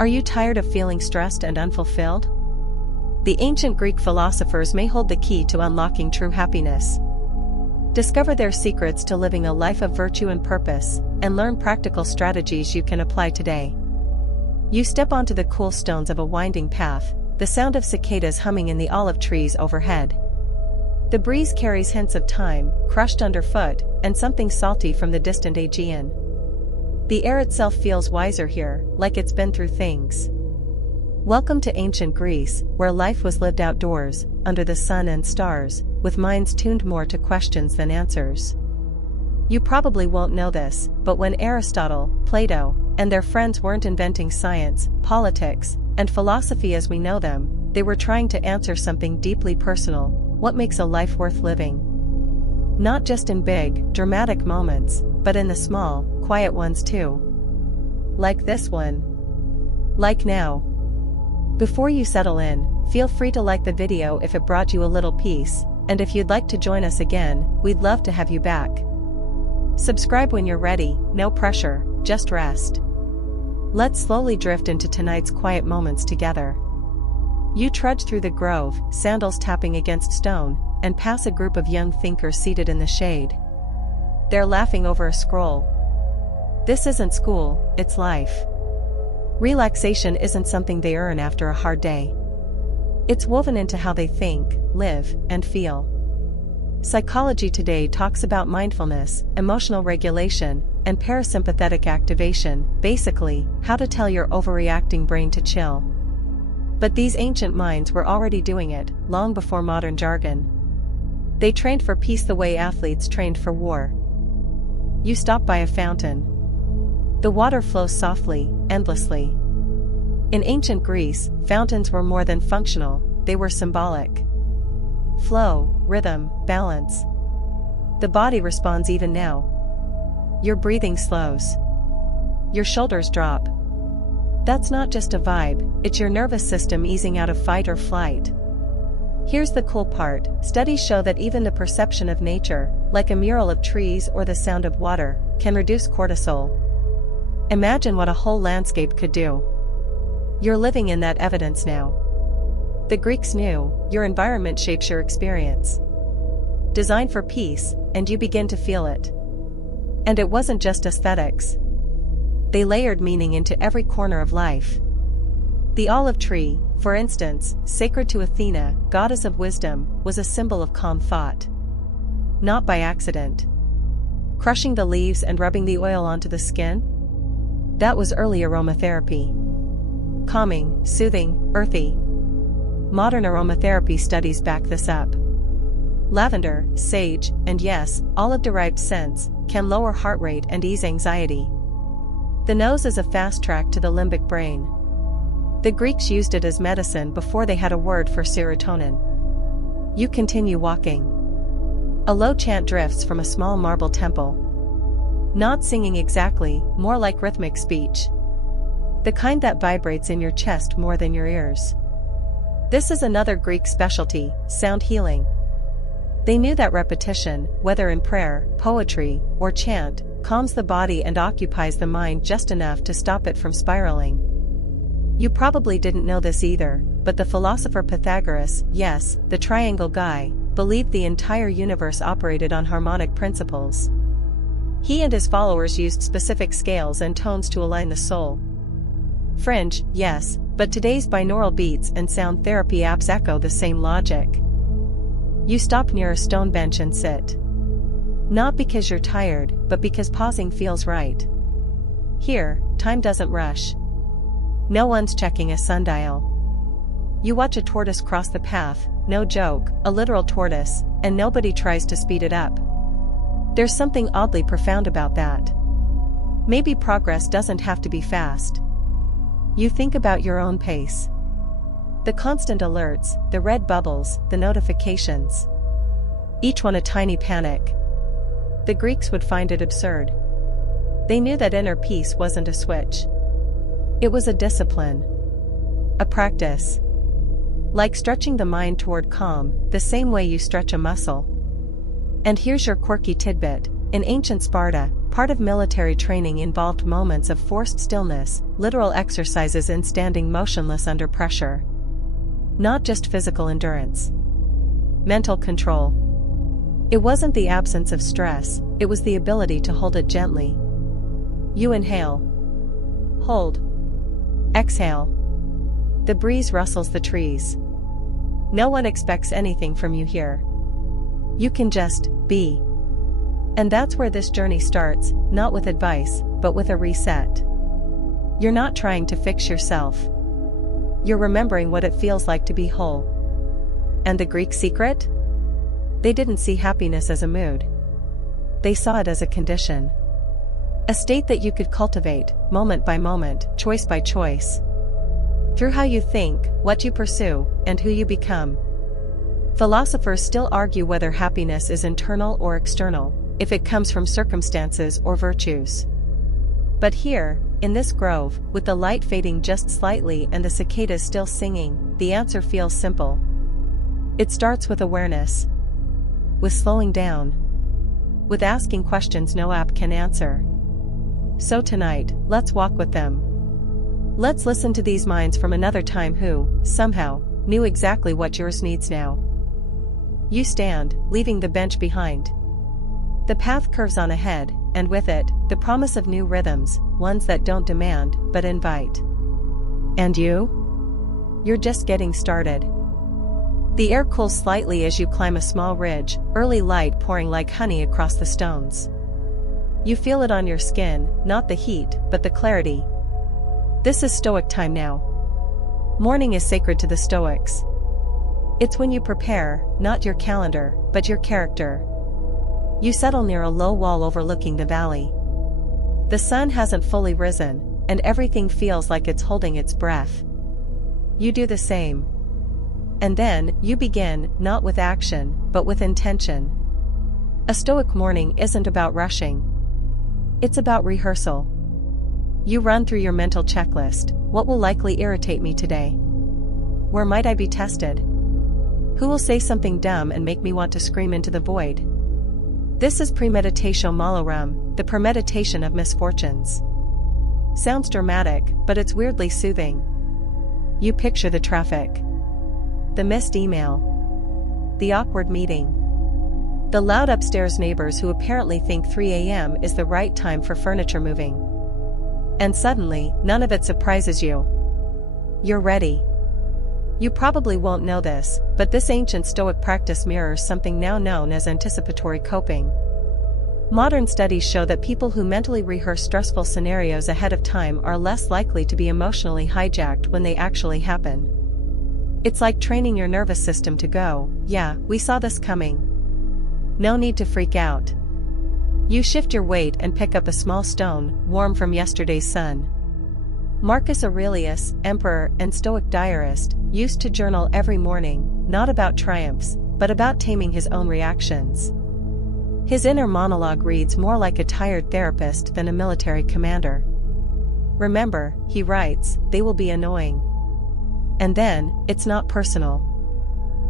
Are you tired of feeling stressed and unfulfilled? The ancient Greek philosophers may hold the key to unlocking true happiness. Discover their secrets to living a life of virtue and purpose, and learn practical strategies you can apply today. You step onto the cool stones of a winding path, the sound of cicadas humming in the olive trees overhead. The breeze carries hints of time, crushed underfoot, and something salty from the distant Aegean. The air itself feels wiser here, like it's been through things. Welcome to ancient Greece, where life was lived outdoors, under the sun and stars, with minds tuned more to questions than answers. You probably won't know this, but when Aristotle, Plato, and their friends weren't inventing science, politics, and philosophy as we know them, they were trying to answer something deeply personal: what makes a life worth living? Not just in big, dramatic moments, but in the small, quiet ones too. Like this one. Like now. Before you settle in, feel free to like the video if it brought you a little peace, and if you'd like to join us again, we'd love to have you back. Subscribe when you're ready, no pressure, just rest. Let's slowly drift into tonight's quiet moments together. You trudge through the grove, sandals tapping against stone, and pass a group of young thinkers seated in the shade. They're laughing over a scroll. This isn't school, it's life. Relaxation isn't something they earn after a hard day. It's woven into how they think, live, and feel. Psychology today talks about mindfulness, emotional regulation, and parasympathetic activation, basically, how to tell your overreacting brain to chill. But these ancient minds were already doing it, long before modern jargon. They trained for peace the way athletes trained for war. You stop by a fountain. The water flows softly, endlessly. In ancient Greece, fountains were more than functional, they were symbolic. Flow, rhythm, balance. The body responds even now. Your breathing slows. Your shoulders drop. That's not just a vibe, it's your nervous system easing out of fight or flight. Here's the cool part: studies show that even the perception of nature, like a mural of trees or the sound of water, can reduce cortisol. Imagine what a whole landscape could do. You're living in that evidence now. The Greeks knew, your environment shapes your experience. Design for peace, and you begin to feel it. And it wasn't just aesthetics. They layered meaning into every corner of life. The olive tree, for instance, sacred to Athena, goddess of wisdom, was a symbol of calm thought. Not by accident. Crushing the leaves and rubbing the oil onto the skin? That was early aromatherapy. Calming, soothing, earthy. Modern aromatherapy studies back this up. Lavender, sage, and yes, olive-derived scents, can lower heart rate and ease anxiety. The nose is a fast track to the limbic brain. The Greeks used it as medicine before they had a word for serotonin. You continue walking. A low chant drifts from a small marble temple. Not singing exactly, more like rhythmic speech. The kind that vibrates in your chest more than your ears. This is another Greek specialty, sound healing. They knew that repetition, whether in prayer, poetry, or chant, calms the body and occupies the mind just enough to stop it from spiraling. You probably didn't know this either, but the philosopher Pythagoras, yes, the triangle guy, believed the entire universe operated on harmonic principles. He and his followers used specific scales and tones to align the soul. Fringe, yes, but today's binaural beats and sound therapy apps echo the same logic. You stop near a stone bench and sit. Not because you're tired, but because pausing feels right. Here, time doesn't rush. No one's checking a sundial. You watch a tortoise cross the path, no joke, a literal tortoise, and nobody tries to speed it up. There's something oddly profound about that. Maybe progress doesn't have to be fast. You think about your own pace. The constant alerts, the red bubbles, the notifications. Each one a tiny panic. The Greeks would find it absurd. They knew that inner peace wasn't a switch. It was a discipline. A practice. Like stretching the mind toward calm, the same way you stretch a muscle. And here's your quirky tidbit. In ancient Sparta, Part of military training involved moments of forced stillness, literal exercises in standing motionless under pressure. Not just physical endurance. Mental control. It wasn't the absence of stress, it was the ability to hold it gently. You inhale. Hold. Exhale. The breeze rustles the trees. No one expects anything from you here. You can just be. And that's where this journey starts, not with advice, but with a reset. You're not trying to fix yourself. You're remembering what it feels like to be whole. And the Greek secret? They didn't see happiness as a mood. They saw it as a condition. A state that you could cultivate, moment by moment, choice by choice. Through how you think, what you pursue, and who you become. Philosophers still argue whether happiness is internal or external, if it comes from circumstances or virtues. But here, in this grove, with the light fading just slightly and the cicadas still singing, the answer feels simple. It starts with awareness. With slowing down. With asking questions no app can answer. So tonight, let's walk with them. Let's listen to these minds from another time who, somehow, knew exactly what yours needs now. You stand, leaving the bench behind. The path curves on ahead, and with it, the promise of new rhythms, ones that don't demand, but invite. And you? You're just getting started. The air cools slightly as you climb a small ridge, early light pouring like honey across the stones. You feel it on your skin, not the heat, but the clarity. This is Stoic time now. Morning is sacred to the Stoics. It's when you prepare, not your calendar, but your character. You settle near a low wall overlooking the valley. The sun hasn't fully risen, and everything feels like it's holding its breath. You do the same. And then, you begin, not with action, but with intention. A Stoic morning isn't about rushing. It's about rehearsal. You run through your mental checklist. What will likely irritate me today? Where might I be tested? Who will say something dumb and make me want to scream into the void? This is premeditatio malorum, the premeditation of misfortunes. Sounds dramatic, but it's weirdly soothing. You picture the traffic. The missed email. The awkward meeting. The loud upstairs neighbors who apparently think 3 a.m. is the right time for furniture moving. And suddenly, none of it surprises you. You're ready. You probably won't know this, but this ancient Stoic practice mirrors something now known as anticipatory coping. Modern studies show that people who mentally rehearse stressful scenarios ahead of time are less likely to be emotionally hijacked when they actually happen. It's like training your nervous system to go, yeah, we saw this coming. No need to freak out. You shift your weight and pick up a small stone, warm from yesterday's sun. Marcus Aurelius, emperor and Stoic diarist, used to journal every morning, not about triumphs, but about taming his own reactions. His inner monologue reads more like a tired therapist than a military commander. Remember, he writes, they will be annoying. And then, it's not personal.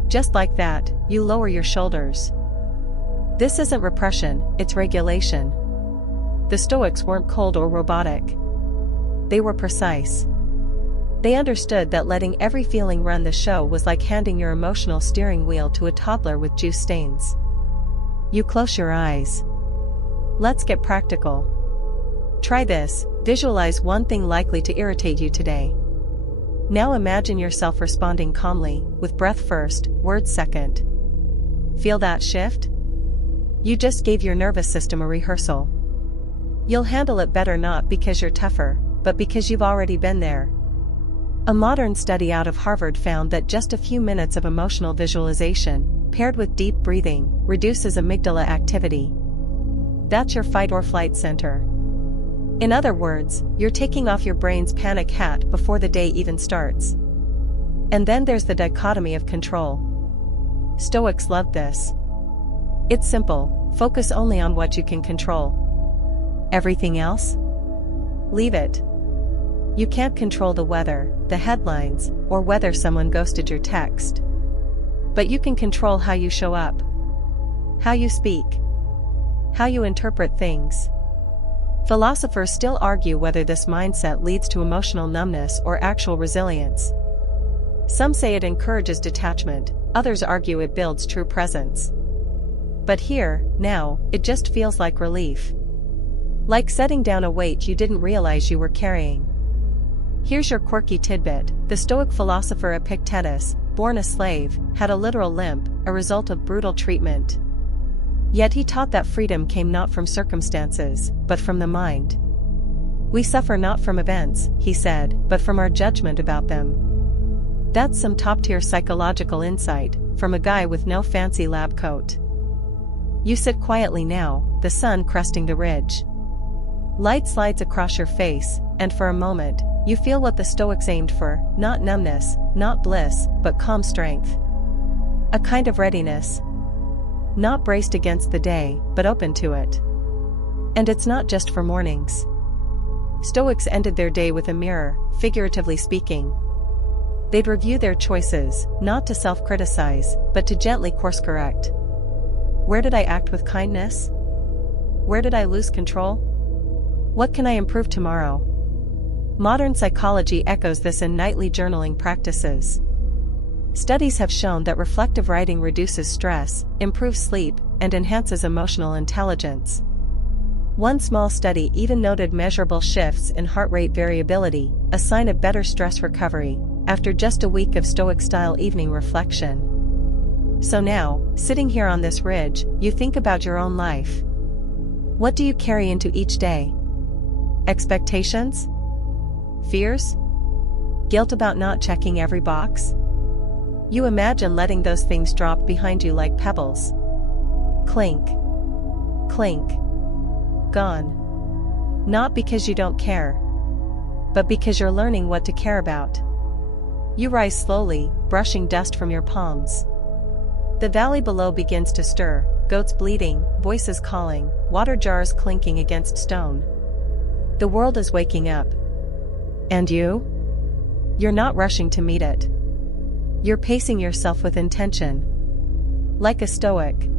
Just like that, you lower your shoulders. This isn't repression, it's regulation. The Stoics weren't cold or robotic. They were precise. They understood that letting every feeling run the show was like handing your emotional steering wheel to a toddler with juice stains. You close your eyes. Let's get practical. Try this, visualize one thing likely to irritate you today. Now imagine yourself responding calmly, with breath first, words second. Feel that shift? You just gave your nervous system a rehearsal. You'll handle it better not because you're tougher, but because you've already been there. A modern study out of Harvard found that just a few minutes of emotional visualization, paired with deep breathing, reduces amygdala activity. That's your fight or flight center. In other words, you're taking off your brain's panic hat before the day even starts. And then there's the dichotomy of control. Stoics love this. It's simple, focus only on what you can control. Everything else? Leave it. You can't control the weather, the headlines, or whether someone ghosted your text. But you can control how you show up. How you speak. How you interpret things. Philosophers still argue whether this mindset leads to emotional numbness or actual resilience. Some say it encourages detachment, others argue it builds true presence. But here, now, it just feels like relief. Like setting down a weight you didn't realize you were carrying. Here's your quirky tidbit: the Stoic philosopher Epicurus, born a slave, had a literal limp, a result of brutal treatment. Yet he taught that freedom came not from circumstances, but from the mind. We suffer not from events, he said, but from our judgment about them. That's some top-tier psychological insight, from a guy with no fancy lab coat. You sit quietly now, the sun cresting the ridge. Light slides across your face, and for a moment, you feel what the Stoics aimed for: not numbness, not bliss, but calm strength. A kind of readiness. Not braced against the day, but open to it. And it's not just for mornings. Stoics ended their day with a mirror, figuratively speaking. They'd review their choices, not to self-criticize, but to gently course-correct. Where did I act with kindness? Where did I lose control? What can I improve tomorrow? Modern psychology echoes this in nightly journaling practices. Studies have shown that reflective writing reduces stress, improves sleep, and enhances emotional intelligence. One small study even noted measurable shifts in heart rate variability, a sign of better stress recovery, after just a week of Stoic-style evening reflection. So now, sitting here on this ridge, you think about your own life. What do you carry into each day? Expectations? Fears? Guilt about not checking every box? You imagine letting those things drop behind you like pebbles. Clink. Clink. Gone. Not because you don't care, but because you're learning what to care about. You rise slowly, brushing dust from your palms. The valley below begins to stir, goats bleating, voices calling, water jars clinking against stone. The world is waking up. And you? You're not rushing to meet it. You're pacing yourself with intention. Like a Stoic.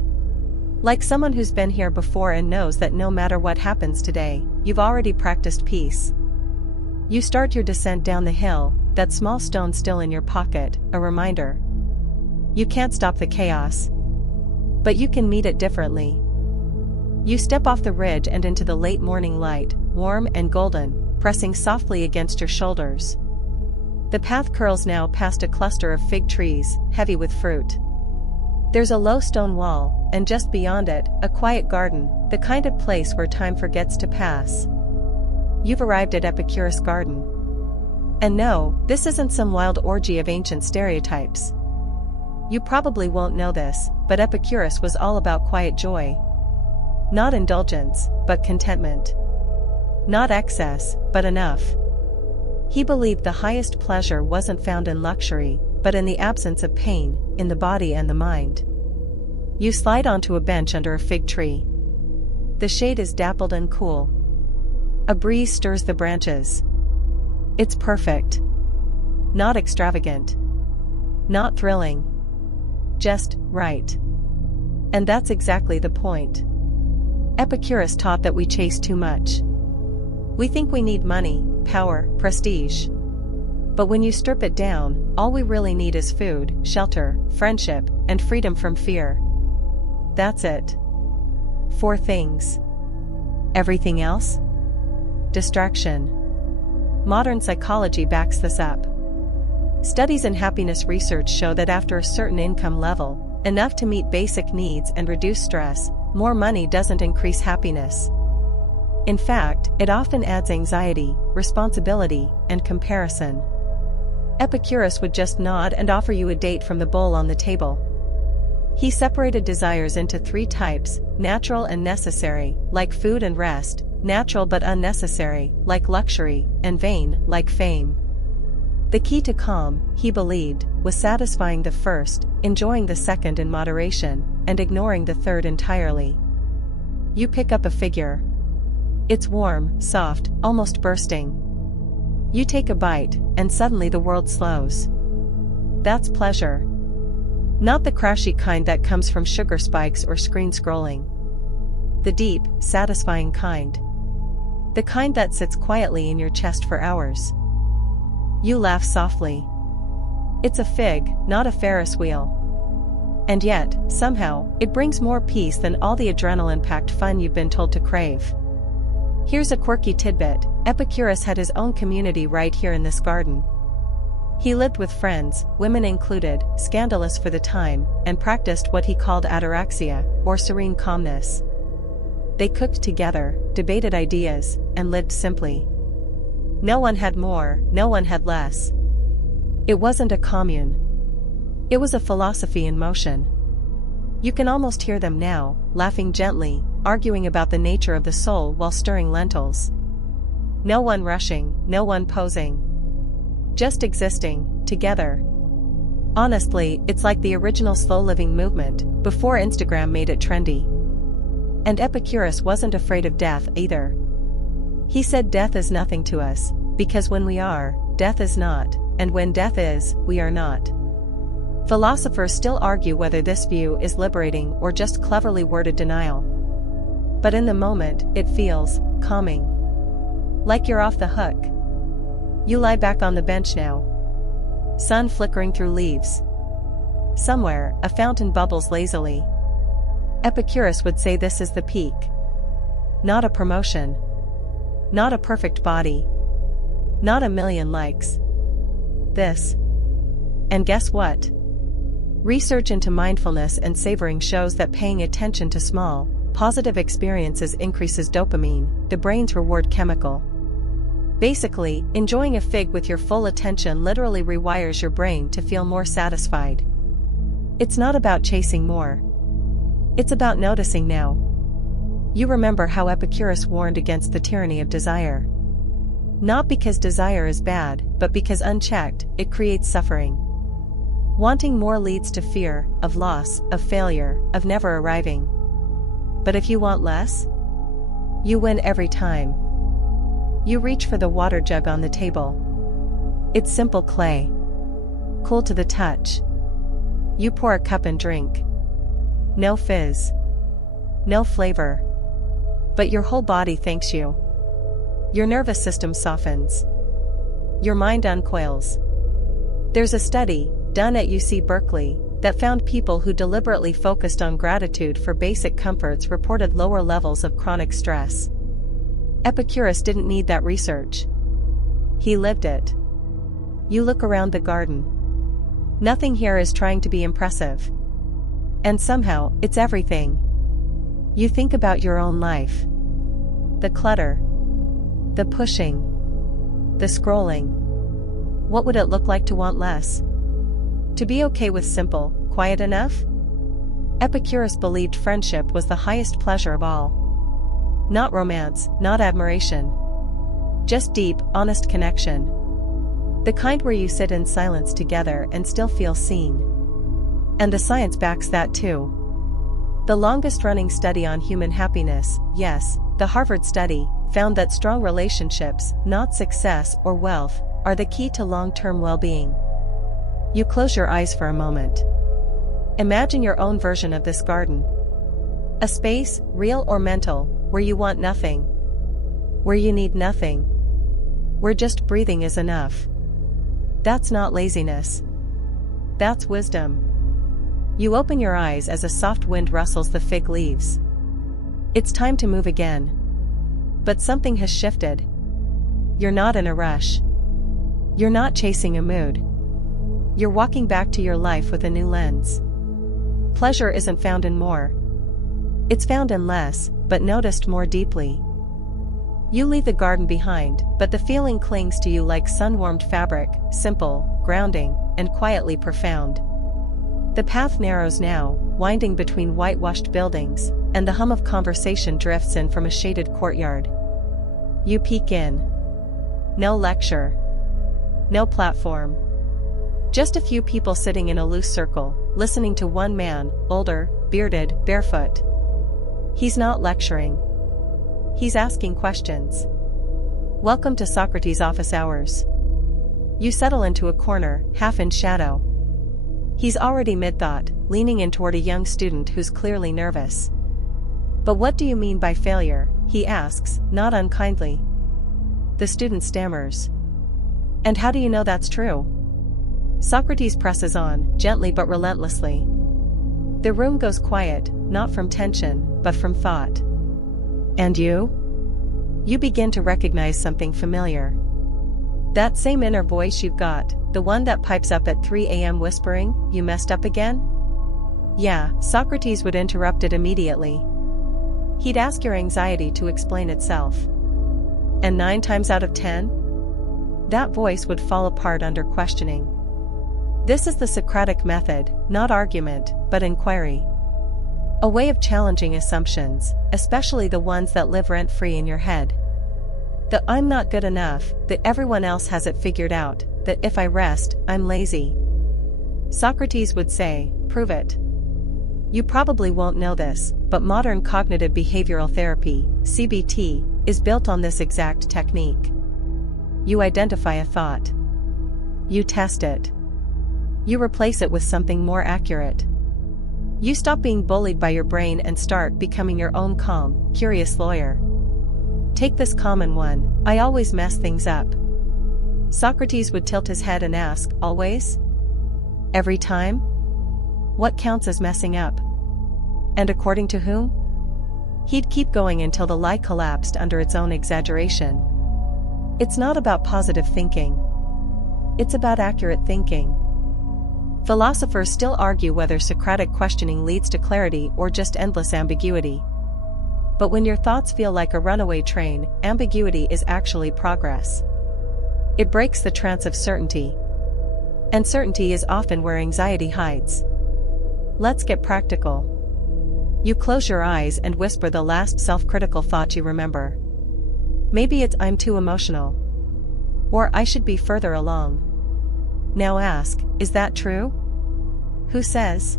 Like someone who's been here before and knows that no matter what happens today, you've already practiced peace. You start your descent down the hill, that small stone still in your pocket, a reminder. You can't stop the chaos. But you can meet it differently. You step off the ridge and into the late morning light, warm and golden, pressing softly against your shoulders. The path curls now past a cluster of fig trees, heavy with fruit. There's a low stone wall, and just beyond it, a quiet garden, the kind of place where time forgets to pass. You've arrived at Epicurus' garden. And no, this isn't some wild orgy of ancient stereotypes. You probably won't know this, but Epicurus was all about quiet joy. Not indulgence, but contentment. Not excess, but enough. He believed the highest pleasure wasn't found in luxury, but in the absence of pain, in the body and the mind. You slide onto a bench under a fig tree. The shade is dappled and cool. A breeze stirs the branches. It's perfect. Not extravagant. Not thrilling. Just right. And that's exactly the point. Epicurus taught that we chase too much. We think we need money, power, prestige. But when you strip it down, all we really need is food, shelter, friendship, and freedom from fear. That's it. 4 things. Everything else? Distraction. Modern psychology backs this up. Studies in happiness research show that after a certain income level, enough to meet basic needs and reduce stress, more money doesn't increase happiness. In fact, it often adds anxiety, responsibility, and comparison. Epicurus would just nod and offer you a date from the bowl on the table. He separated desires into 3 types: natural and necessary, like food and rest; natural but unnecessary, like luxury; and vain, like fame. The key to calm, he believed, was satisfying the first, enjoying the second in moderation, and ignoring the third entirely. You pick up a figure. It's warm, soft, almost bursting. You take a bite, and suddenly the world slows. That's pleasure. Not the crashy kind that comes from sugar spikes or screen scrolling. The deep, satisfying kind. The kind that sits quietly in your chest for hours. You laugh softly. It's a fig, not a Ferris wheel. And yet, somehow, it brings more peace than all the adrenaline-packed fun you've been told to crave. Here's a quirky tidbit: Epicurus had his own community right here in this garden. He lived with friends, women included, scandalous for the time, and practiced what he called ataraxia, or serene calmness. They cooked together, debated ideas, and lived simply. No one had more, no one had less. It wasn't a commune. It was a philosophy in motion. You can almost hear them now, laughing gently, arguing about the nature of the soul while stirring lentils. No one rushing, no one posing. Just existing, together. Honestly, it's like the original slow-living movement, before Instagram made it trendy. And Epicurus wasn't afraid of death either. He said death is nothing to us, because when we are, death is not, and when death is, we are not. Philosophers still argue whether this view is liberating or just cleverly worded denial. But in the moment, it feels calming. Like you're off the hook. You lie back on the bench now. Sun flickering through leaves. Somewhere, a fountain bubbles lazily. Epicurus would say this is the peak. Not a promotion. Not a perfect body. Not a million likes. This. And guess what? Research into mindfulness and savoring shows that paying attention to small, positive experiences increases dopamine, the brain's reward chemical. Basically, enjoying a fig with your full attention literally rewires your brain to feel more satisfied. It's not about chasing more. It's about noticing now. You remember how Epicurus warned against the tyranny of desire. Not because desire is bad, but because unchecked, it creates suffering. Wanting more leads to fear, of loss, of failure, of never arriving. But if you want less, you win every time. You reach for the water jug on the table. It's simple clay. Cool to the touch. You pour a cup and drink. No fizz. No flavor. But your whole body thanks you. Your nervous system softens. Your mind uncoils. There's a study, done at UC Berkeley, that found people who deliberately focused on gratitude for basic comforts reported lower levels of chronic stress. Epicurus didn't need that research. He lived it. You look around the garden. Nothing here is trying to be impressive. And somehow, it's everything. You think about your own life. The clutter. The pushing. The scrolling. What would it look like to want less? To be okay with simple, quiet enough? Epicurus believed friendship was the highest pleasure of all. Not romance, not admiration. Just deep, honest connection. The kind where you sit in silence together and still feel seen. And the science backs that too. The longest-running study on human happiness, yes, the Harvard study, found that strong relationships, not success or wealth, are the key to long-term well-being. You close your eyes for a moment. Imagine your own version of this garden. A space, real or mental, where you want nothing. Where you need nothing. Where just breathing is enough. That's not laziness. That's wisdom. You open your eyes as a soft wind rustles the fig leaves. It's time to move again. But something has shifted. You're not in a rush. You're not chasing a mood. You're walking back to your life with a new lens. Pleasure isn't found in more. It's found in less, but noticed more deeply. You leave the garden behind, but the feeling clings to you like sun-warmed fabric, simple, grounding, and quietly profound. The path narrows now, winding between whitewashed buildings, and the hum of conversation drifts in from a shaded courtyard. You peek in. No lecture. No platform. Just a few people sitting in a loose circle, listening to one man, older, bearded, barefoot. He's not lecturing. He's asking questions. Welcome to Socrates' office hours. You settle into a corner, half in shadow. He's already mid-thought, leaning in toward a young student who's clearly nervous. But what do you mean by failure? he asks, not unkindly. The student stammers. And how do you know that's true? Socrates presses on, gently but relentlessly. The room goes quiet, not from tension, but from thought. And you? You begin to recognize something familiar. That same inner voice you've got, the one that pipes up at 3 a.m. whispering, "You messed up again?" Yeah, Socrates would interrupt it immediately. He'd ask your anxiety to explain itself. And 9 times out of 10, that voice would fall apart under questioning. This is the Socratic method, not argument, but inquiry. A way of challenging assumptions, especially the ones that live rent-free in your head. That I'm not good enough, that everyone else has it figured out, that if I rest, I'm lazy. Socrates would say, prove it. You probably won't know this, but modern cognitive behavioral therapy, CBT, is built on this exact technique. You identify a thought. You test it. You replace it with something more accurate. You stop being bullied by your brain and start becoming your own calm, curious lawyer. Take this common one, I always mess things up. Socrates would tilt his head and ask, always? Every time? What counts as messing up? And according to whom? He'd keep going until the lie collapsed under its own exaggeration. It's not about positive thinking. It's about accurate thinking. Philosophers still argue whether Socratic questioning leads to clarity or just endless ambiguity. But when your thoughts feel like a runaway train, ambiguity is actually progress. It breaks the trance of certainty. And certainty is often where anxiety hides. Let's get practical. You close your eyes and whisper the last self-critical thought you remember. Maybe it's I'm too emotional. Or I should be further along. Now ask, is that true? Who says?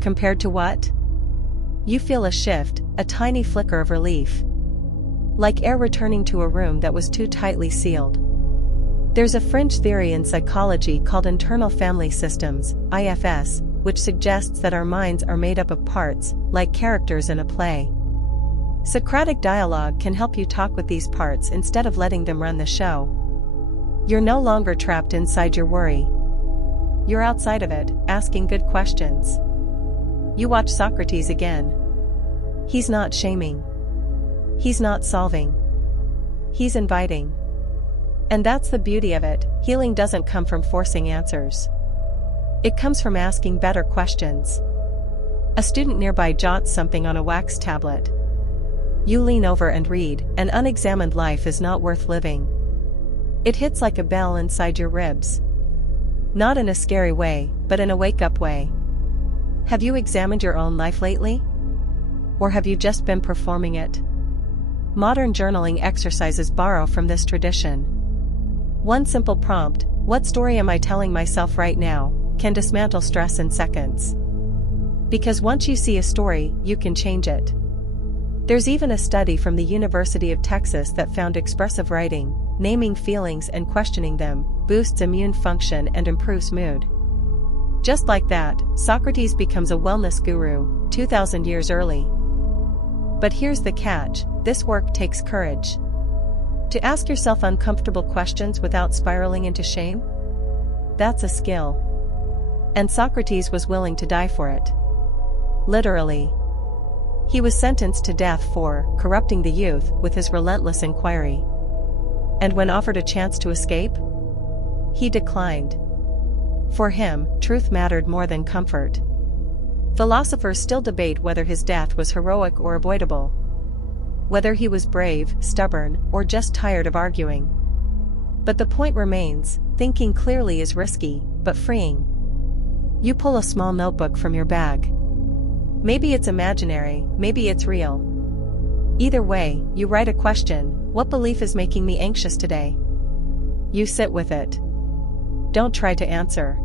Compared to what? You feel a shift, a tiny flicker of relief. Like air returning to a room that was too tightly sealed. There's a fringe theory in psychology called internal family systems, IFS, which suggests that our minds are made up of parts, like characters in a play. Socratic dialogue can help you talk with these parts instead of letting them run the show. You're no longer trapped inside your worry. You're outside of it, asking good questions. You watch Socrates again. He's not shaming. He's not solving. He's inviting. And that's the beauty of it, healing doesn't come from forcing answers. It comes from asking better questions. A student nearby jots something on a wax tablet. You lean over and read, an unexamined life is not worth living. It hits like a bell inside your ribs. Not in a scary way, but in a wake-up way. Have you examined your own life lately? Or have you just been performing it? Modern journaling exercises borrow from this tradition. One simple prompt, what story am I telling myself right now, can dismantle stress in seconds. Because once you see a story, you can change it. There's even a study from the University of Texas that found expressive writing, naming feelings and questioning them, boosts immune function and improves mood. Just like that, Socrates becomes a wellness guru, 2,000 years early. But here's the catch, this work takes courage. To ask yourself uncomfortable questions without spiraling into shame? That's a skill. And Socrates was willing to die for it. Literally. He was sentenced to death for corrupting the youth with his relentless inquiry. And when offered a chance to escape, he declined. For him, truth mattered more than comfort. Philosophers still debate whether his death was heroic or avoidable. Whether he was brave, stubborn, or just tired of arguing. But the point remains, thinking clearly is risky, but freeing. You pull a small notebook from your bag. Maybe it's imaginary, maybe it's real. Either way, you write a question, what belief is making me anxious today? You sit with it. Don't try to answer.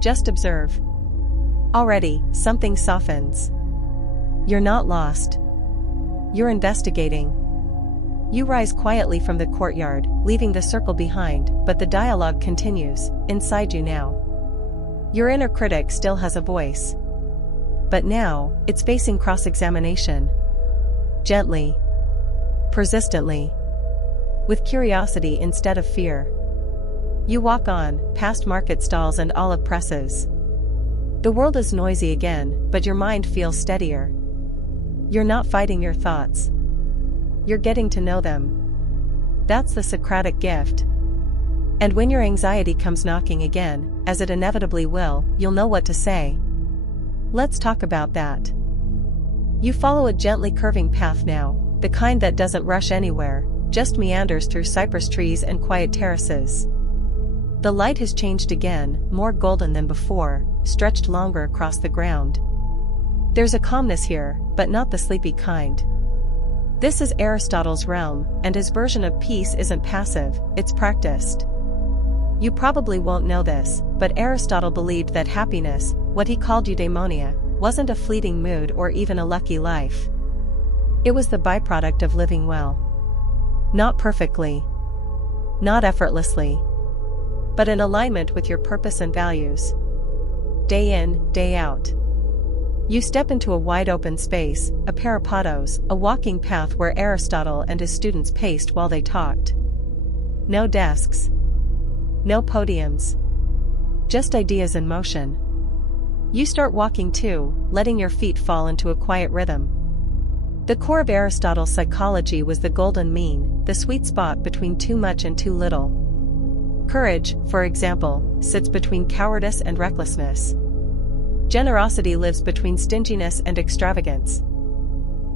Just observe. Already, something softens. You're not lost. You're investigating. You rise quietly from the courtyard, leaving the circle behind, but the dialogue continues, inside you now. Your inner critic still has a voice. But now, it's facing cross-examination. Gently. persistently, with curiosity instead of fear. You walk on, past market stalls and olive presses. The world is noisy again, but your mind feels steadier. You're not fighting your thoughts. You're getting to know them. That's the Socratic gift. And when your anxiety comes knocking again, as it inevitably will, you'll know what to say. Let's talk about that. You follow a gently curving path now, the kind that doesn't rush anywhere, just meanders through cypress trees and quiet terraces. The light has changed again, more golden than before, stretched longer across the ground. There's a calmness here, but not the sleepy kind. This is Aristotle's realm, and his version of peace isn't passive, it's practiced. You probably won't know this, but Aristotle believed that happiness, what he called Eudaimonia, wasn't a fleeting mood or even a lucky life. It was the byproduct of living well. Not perfectly. Not effortlessly. But in alignment with your purpose and values. Day in, day out. You step into a wide open space, a peripatos, a walking path where Aristotle and his students paced while they talked. No desks. No podiums. Just ideas in motion. You start walking too, letting your feet fall into a quiet rhythm. The core of Aristotle's psychology was the golden mean, the sweet spot between too much and too little. Courage, for example, sits between cowardice and recklessness. Generosity lives between stinginess and extravagance.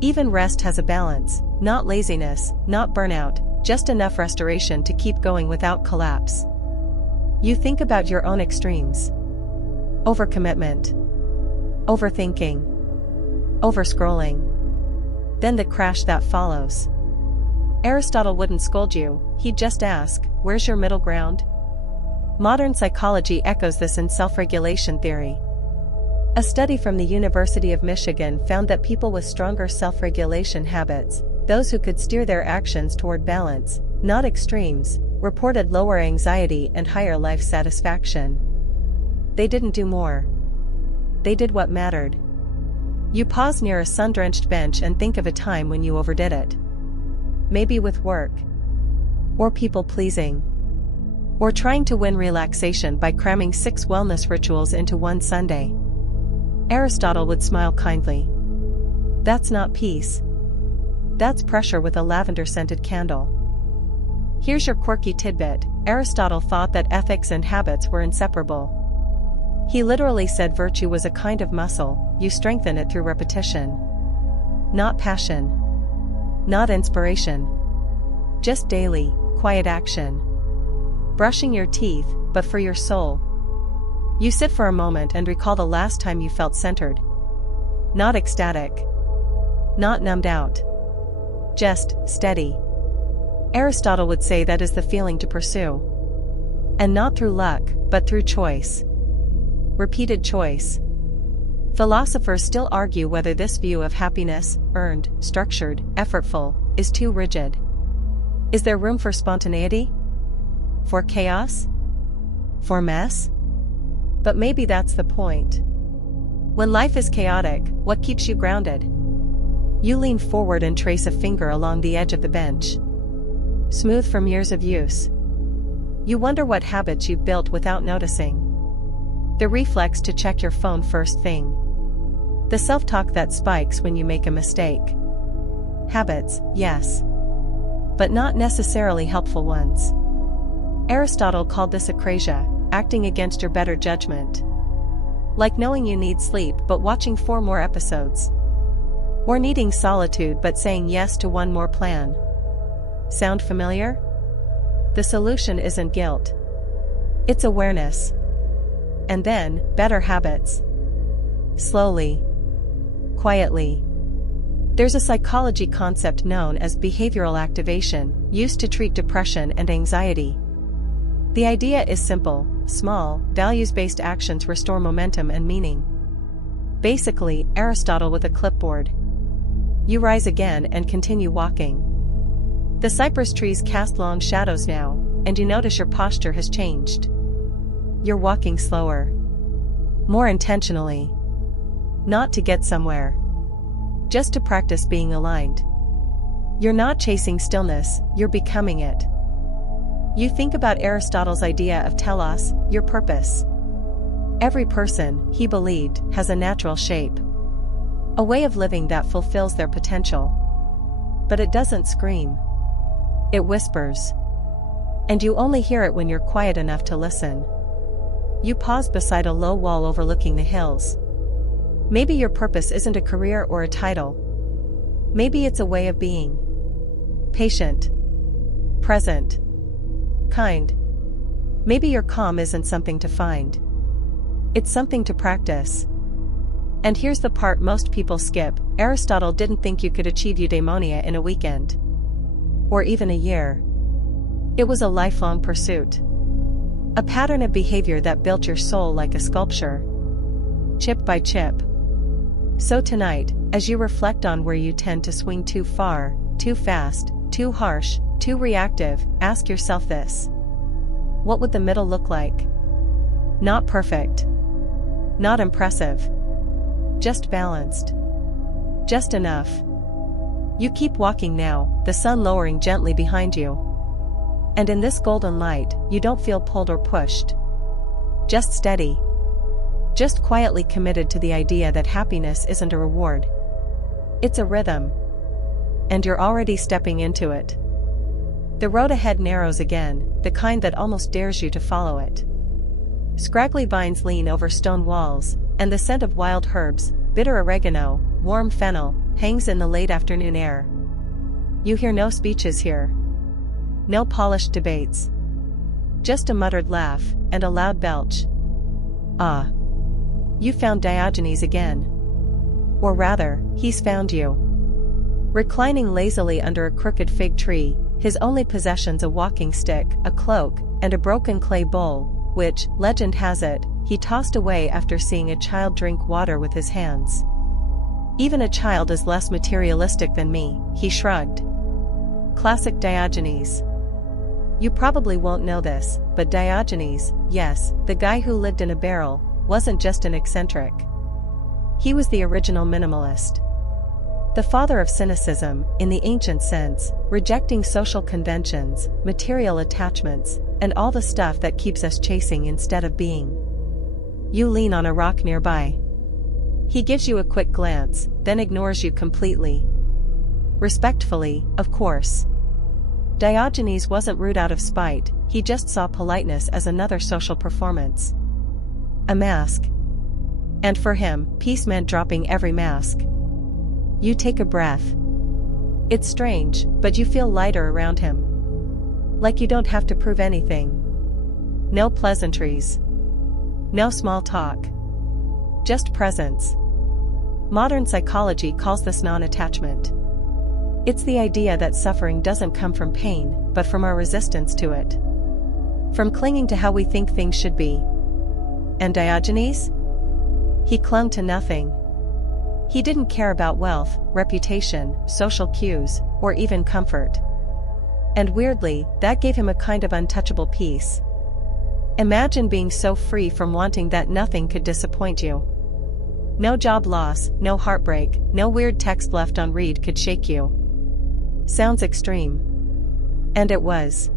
Even rest has a balance, not laziness, not burnout, just enough restoration to keep going without collapse. You think about your own extremes. Overcommitment. Overthinking. Overscrolling. Then the crash that follows. Aristotle wouldn't scold you, he'd just ask, where's your middle ground? Modern psychology echoes this in self-regulation theory. A study from the University of Michigan found that people with stronger self-regulation habits, those who could steer their actions toward balance, not extremes, reported lower anxiety and higher life satisfaction. They didn't do more. They did what mattered. You pause near a sun-drenched bench and think of a time when you overdid it. Maybe with work. Or people-pleasing. Or trying to win relaxation by cramming 6 wellness rituals into one Sunday. Aristotle would smile kindly. That's not peace. That's pressure with a lavender-scented candle. Here's your quirky tidbit. Aristotle thought that ethics and habits were inseparable. He literally said virtue was a kind of muscle, you strengthen it through repetition. Not passion. Not inspiration. Just daily, quiet action. Brushing your teeth, but for your soul. You sit for a moment and recall the last time you felt centered. Not ecstatic. Not numbed out. Just steady. Aristotle would say that is the feeling to pursue. And not through luck, but through choice. Repeated choice. Philosophers still argue whether this view of happiness, earned, structured, effortful, is too rigid. Is there room for spontaneity? For chaos? For mess? But maybe that's the point. When life is chaotic, what keeps you grounded? You lean forward and trace a finger along the edge of the bench. Smooth from years of use. You wonder what habits you've built without noticing. The reflex to check your phone first thing. The self-talk that spikes when you make a mistake. Habits, yes. But not necessarily helpful ones. Aristotle called this akrasia, acting against your better judgment. Like knowing you need sleep but watching 4 more episodes. Or needing solitude but saying yes to one more plan. Sound familiar? The solution isn't guilt. It's awareness. And then, better habits. Slowly. Quietly. There's a psychology concept known as behavioral activation, used to treat depression and anxiety. The idea is simple, small, values-based actions restore momentum and meaning. Basically, Aristotle with a clipboard. You rise again and continue walking. The cypress trees cast long shadows now, and you notice your posture has changed. You're walking slower. More intentionally. Not to get somewhere. Just to practice being aligned. You're not chasing stillness, you're becoming it. You think about Aristotle's idea of telos, your purpose. Every person, he believed, has a natural shape. A way of living that fulfills their potential. But it doesn't scream. It whispers. And you only hear it when you're quiet enough to listen. You pause beside a low wall overlooking the hills. Maybe your purpose isn't a career or a title. Maybe it's a way of being. Patient. Present. Kind. Maybe your calm isn't something to find. It's something to practice. And here's the part most people skip: Aristotle didn't think you could achieve eudaimonia in a weekend. Or even a year. It was a lifelong pursuit. A pattern of behavior that built your soul like a sculpture. Chip by chip. So tonight, as you reflect on where you tend to swing too far, too fast, too harsh, too reactive, ask yourself this. What would the middle look like? Not perfect. Not impressive. Just balanced. Just enough. You keep walking now, the sun lowering gently behind you. And in this golden light, you don't feel pulled or pushed. Just steady. Just quietly committed to the idea that happiness isn't a reward. It's a rhythm. And you're already stepping into it. The road ahead narrows again, the kind that almost dares you to follow it. Scraggly vines lean over stone walls, and the scent of wild herbs, bitter oregano, warm fennel, hangs in the late afternoon air. You hear no speeches here. No polished debates. Just a muttered laugh, and a loud belch. Ah. You found Diogenes again. Or rather, he's found you. Reclining lazily under a crooked fig tree, his only possessions a walking stick, a cloak, and a broken clay bowl, which, legend has it, he tossed away after seeing a child drink water with his hands. Even a child is less materialistic than me, he shrugged. Classic Diogenes. You probably won't know this, but Diogenes, yes, the guy who lived in a barrel, wasn't just an eccentric. He was the original minimalist. The father of cynicism, in the ancient sense, rejecting social conventions, material attachments, and all the stuff that keeps us chasing instead of being. You lean on a rock nearby. He gives you a quick glance, then ignores you completely. Respectfully, of course. Diogenes wasn't rude out of spite, he just saw politeness as another social performance. A mask. And for him, peace meant dropping every mask. You take a breath. It's strange, but you feel lighter around him. Like you don't have to prove anything. No pleasantries. No small talk. Just presence. Modern psychology calls this non-attachment. It's the idea that suffering doesn't come from pain, but from our resistance to it. From clinging to how we think things should be. And Diogenes? He clung to nothing. He didn't care about wealth, reputation, social cues, or even comfort. And weirdly, that gave him a kind of untouchable peace. Imagine being so free from wanting that nothing could disappoint you. No job loss, no heartbreak, no weird text left unread could shake you. Sounds extreme. And it was.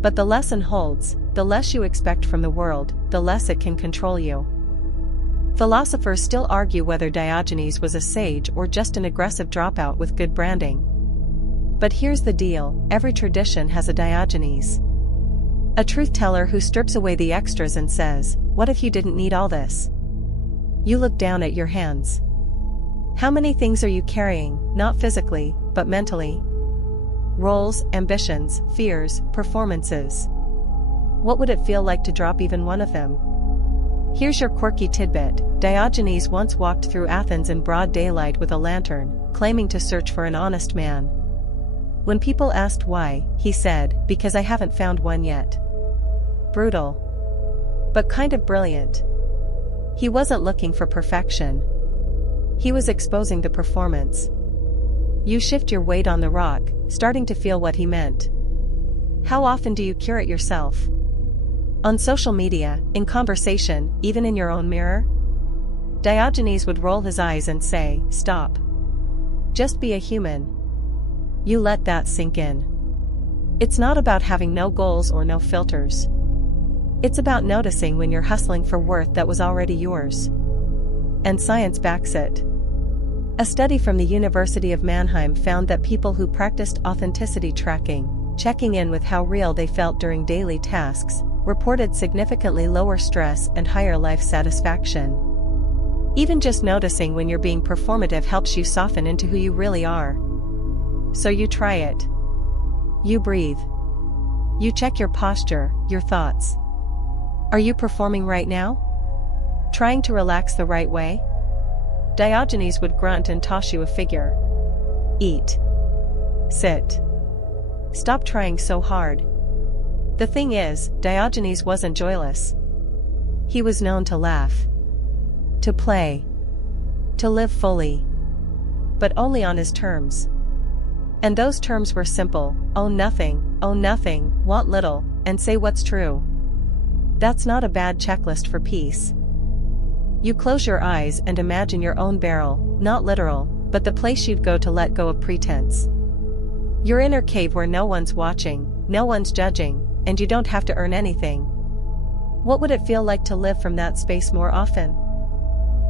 But the lesson holds: the less you expect from the world, the less it can control you. Philosophers still argue whether Diogenes was a sage or just an aggressive dropout with good branding. But here's the deal: every tradition has a Diogenes. A truth-teller who strips away the extras and says, "What if you didn't need all this?" You look down at your hands. How many things are you carrying, not physically, but mentally? Roles, ambitions, fears, performances. What would it feel like to drop even one of them? Here's your quirky tidbit: Diogenes once walked through Athens in broad daylight with a lantern, claiming to search for an honest man. When people asked why, he said, "Because I haven't found one yet." Brutal. But kind of brilliant. He wasn't looking for perfection. He was exposing the performance. You shift your weight on the rock, starting to feel what he meant. How often do you curate yourself? On social media, in conversation, even in your own mirror? Diogenes would roll his eyes and say, "Stop. Just be a human." You let that sink in. It's not about having no goals or no filters. It's about noticing when you're hustling for worth that was already yours. And science backs it. A study from the University of Mannheim found that people who practiced authenticity tracking, checking in with how real they felt during daily tasks, reported significantly lower stress and higher life satisfaction. Even just noticing when you're being performative helps you soften into who you really are. So you try it. You breathe. You check your posture, your thoughts. Are you performing right now? Trying to relax the right way? Diogenes would grunt and toss you a figure. Eat. Sit. Stop trying so hard. The thing is, Diogenes wasn't joyless. He was known to laugh. To play. To live fully. But only on his terms. And those terms were simple: own nothing, want little, and say what's true. That's not a bad checklist for peace. You close your eyes and imagine your own barrel, not literal, but the place you'd go to let go of pretense. Your inner cave where no one's watching, no one's judging, and you don't have to earn anything. What would it feel like to live from that space more often?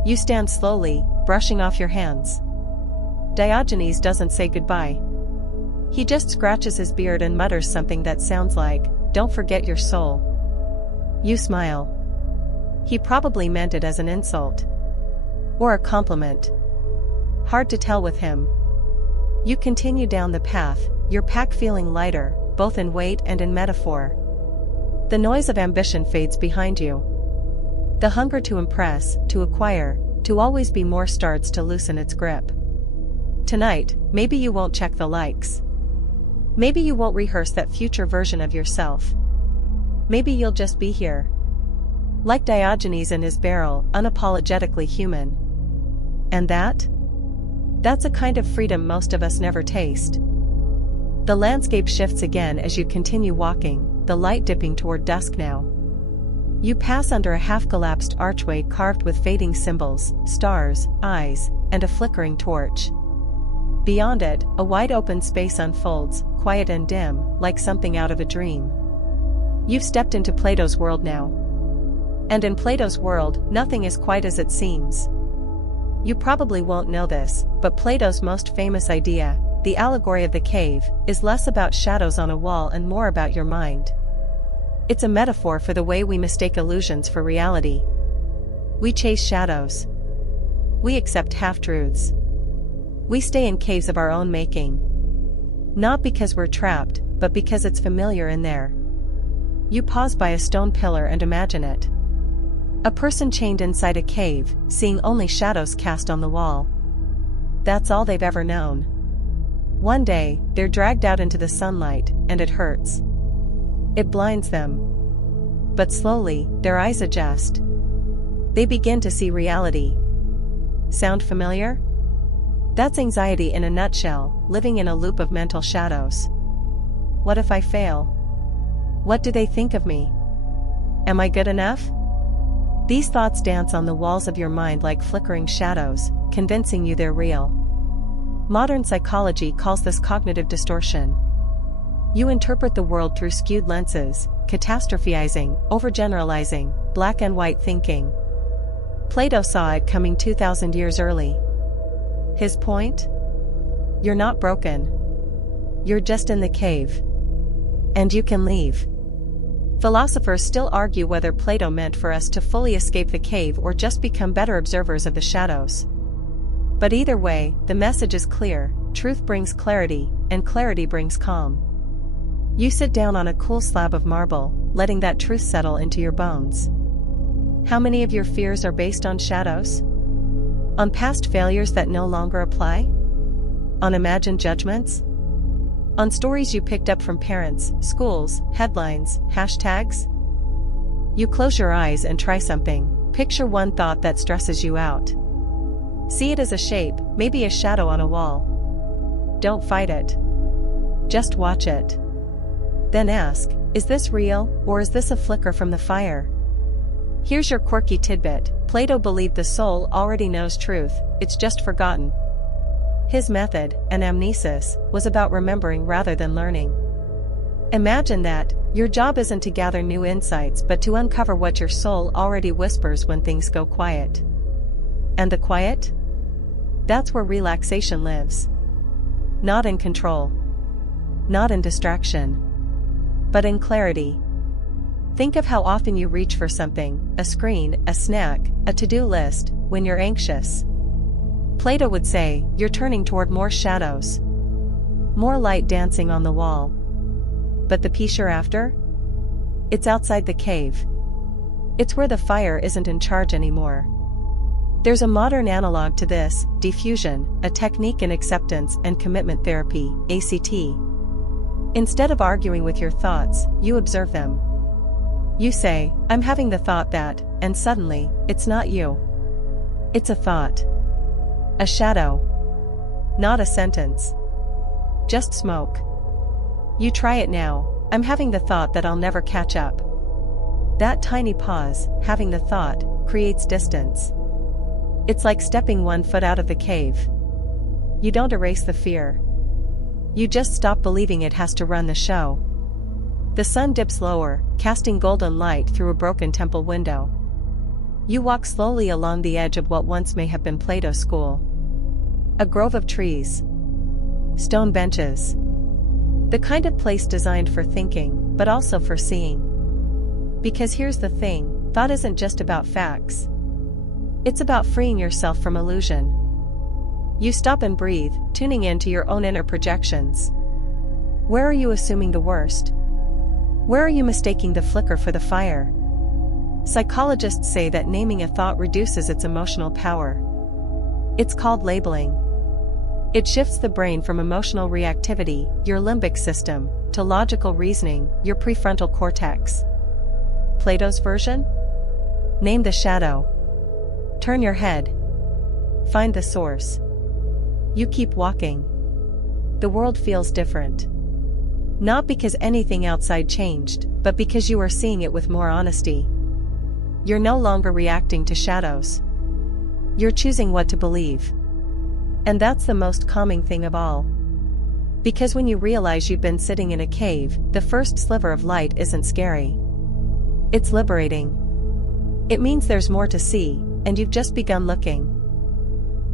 You stand slowly, brushing off your hands. Diogenes doesn't say goodbye. He just scratches his beard and mutters something that sounds like, "Don't forget your soul." You smile. He probably meant it as an insult. Or a compliment. Hard to tell with him. You continue down the path, your pack feeling lighter, both in weight and in metaphor. The noise of ambition fades behind you. The hunger to impress, to acquire, to always be more starts to loosen its grip. Tonight, maybe you won't check the likes. Maybe you won't rehearse that future version of yourself. Maybe you'll just be here. Like Diogenes in his barrel, unapologetically human. And that's a kind of freedom most of us never taste. The landscape shifts again as you continue walking, the light dipping toward dusk now. You pass under a half-collapsed archway carved with fading symbols, stars, eyes, and a flickering torch. Beyond it, a wide open space unfolds, quiet and dim, like something out of a dream. You've stepped into Plato's world now. And in Plato's world, nothing is quite as it seems. You probably won't know this, but Plato's most famous idea, the allegory of the cave, is less about shadows on a wall and more about your mind. It's a metaphor for the way we mistake illusions for reality. We chase shadows. We accept half-truths. We stay in caves of our own making. Not because we're trapped, but because it's familiar in there. You pause by a stone pillar and imagine it. A person chained inside a cave, seeing only shadows cast on the wall. That's all they've ever known. One day, they're dragged out into the sunlight, and it hurts. It blinds them. But slowly, their eyes adjust. They begin to see reality. Sound familiar? That's anxiety in a nutshell, living in a loop of mental shadows. What if I fail? What do they think of me? Am I good enough? These thoughts dance on the walls of your mind like flickering shadows, convincing you they're real. Modern psychology calls this cognitive distortion. You interpret the world through skewed lenses, catastrophizing, overgeneralizing, black and white thinking. Plato saw it coming 2,000 years early. His point? You're not broken. You're just in the cave. And you can leave. Philosophers still argue whether Plato meant for us to fully escape the cave or just become better observers of the shadows. But either way, the message is clear: truth brings clarity, and clarity brings calm. You sit down on a cool slab of marble, letting that truth settle into your bones. How many of your fears are based on shadows? On past failures that no longer apply? On imagined judgments? On stories you picked up from parents, schools, headlines, hashtags? You close your eyes and try something. Picture one thought that stresses you out. See it as a shape, maybe a shadow on a wall. Don't fight it. Just watch it. Then ask, is this real, or is this a flicker from the fire? Here's your quirky tidbit: Plato believed the soul already knows truth, it's just forgotten. His method, anamnesis, was about remembering rather than learning. Imagine that, your job isn't to gather new insights but to uncover what your soul already whispers when things go quiet. And the quiet? That's where relaxation lives. Not in control. Not in distraction. But in clarity. Think of how often you reach for something, a screen, a snack, a to-do list, when you're anxious. Plato would say, you're turning toward more shadows. More light dancing on the wall. But the peace you're after? It's outside the cave. It's where the fire isn't in charge anymore. There's a modern analog to this, diffusion, a technique in acceptance and commitment therapy, ACT. Instead of arguing with your thoughts, you observe them. You say, I'm having the thought that, and suddenly, it's not you. It's a thought. A shadow. Not a sentence. Just smoke. You try it now, I'm having the thought that I'll never catch up. That tiny pause, having the thought, creates distance. It's like stepping 1 foot out of the cave. You don't erase the fear. You just stop believing it has to run the show. The sun dips lower, casting golden light through a broken temple window. You walk slowly along the edge of what once may have been Plato's school. A grove of trees. Stone benches. The kind of place designed for thinking, but also for seeing. Because here's the thing, thought isn't just about facts. It's about freeing yourself from illusion. You stop and breathe, tuning in to your own inner projections. Where are you assuming the worst? Where are you mistaking the flicker for the fire? Psychologists say that naming a thought reduces its emotional power. It's called labeling. It shifts the brain from emotional reactivity, your limbic system, to logical reasoning, your prefrontal cortex. Plato's version? Name the shadow. Turn your head. Find the source. You keep walking. The world feels different. Not because anything outside changed, but because you are seeing it with more honesty. You're no longer reacting to shadows. You're choosing what to believe. And that's the most calming thing of all. Because when you realize you've been sitting in a cave, the first sliver of light isn't scary. It's liberating. It means there's more to see, and you've just begun looking.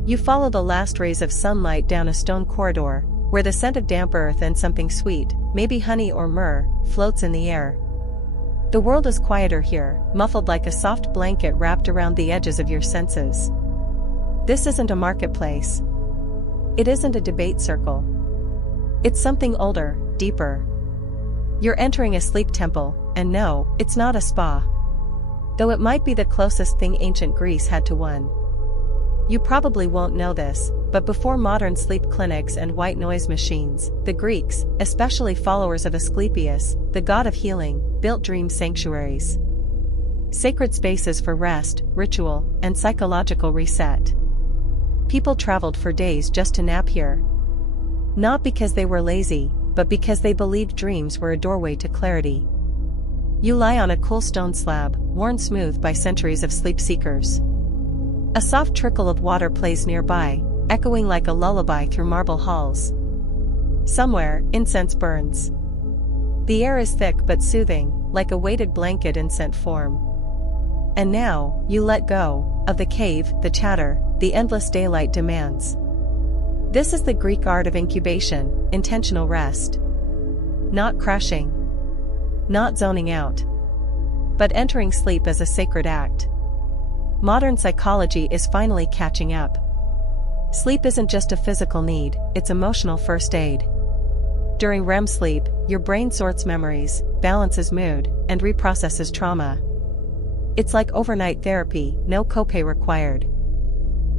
You follow the last rays of sunlight down a stone corridor, where the scent of damp earth and something sweet, maybe honey or myrrh, floats in the air. The world is quieter here, muffled like a soft blanket wrapped around the edges of your senses. This isn't a marketplace. It isn't a debate circle. It's something older, deeper. You're entering a sleep temple, and no, it's not a spa. Though it might be the closest thing ancient Greece had to one. You probably won't know this, but before modern sleep clinics and white noise machines, the Greeks, especially followers of Asclepius, the god of healing, built dream sanctuaries. Sacred spaces for rest, ritual, and psychological reset. People traveled for days just to nap here. Not because they were lazy, but because they believed dreams were a doorway to clarity. You lie on a cool stone slab, worn smooth by centuries of sleep seekers. A soft trickle of water plays nearby, echoing like a lullaby through marble halls. Somewhere, incense burns. The air is thick but soothing, like a weighted blanket in scent form. And now, you let go of the cave, the chatter, the endless daylight demands. This is the Greek art of incubation, intentional rest. Not crashing. Not zoning out. But entering sleep as a sacred act. Modern psychology is finally catching up. Sleep isn't just a physical need, it's emotional first aid. During REM sleep, your brain sorts memories, balances mood, and reprocesses trauma. It's like overnight therapy, no copay required.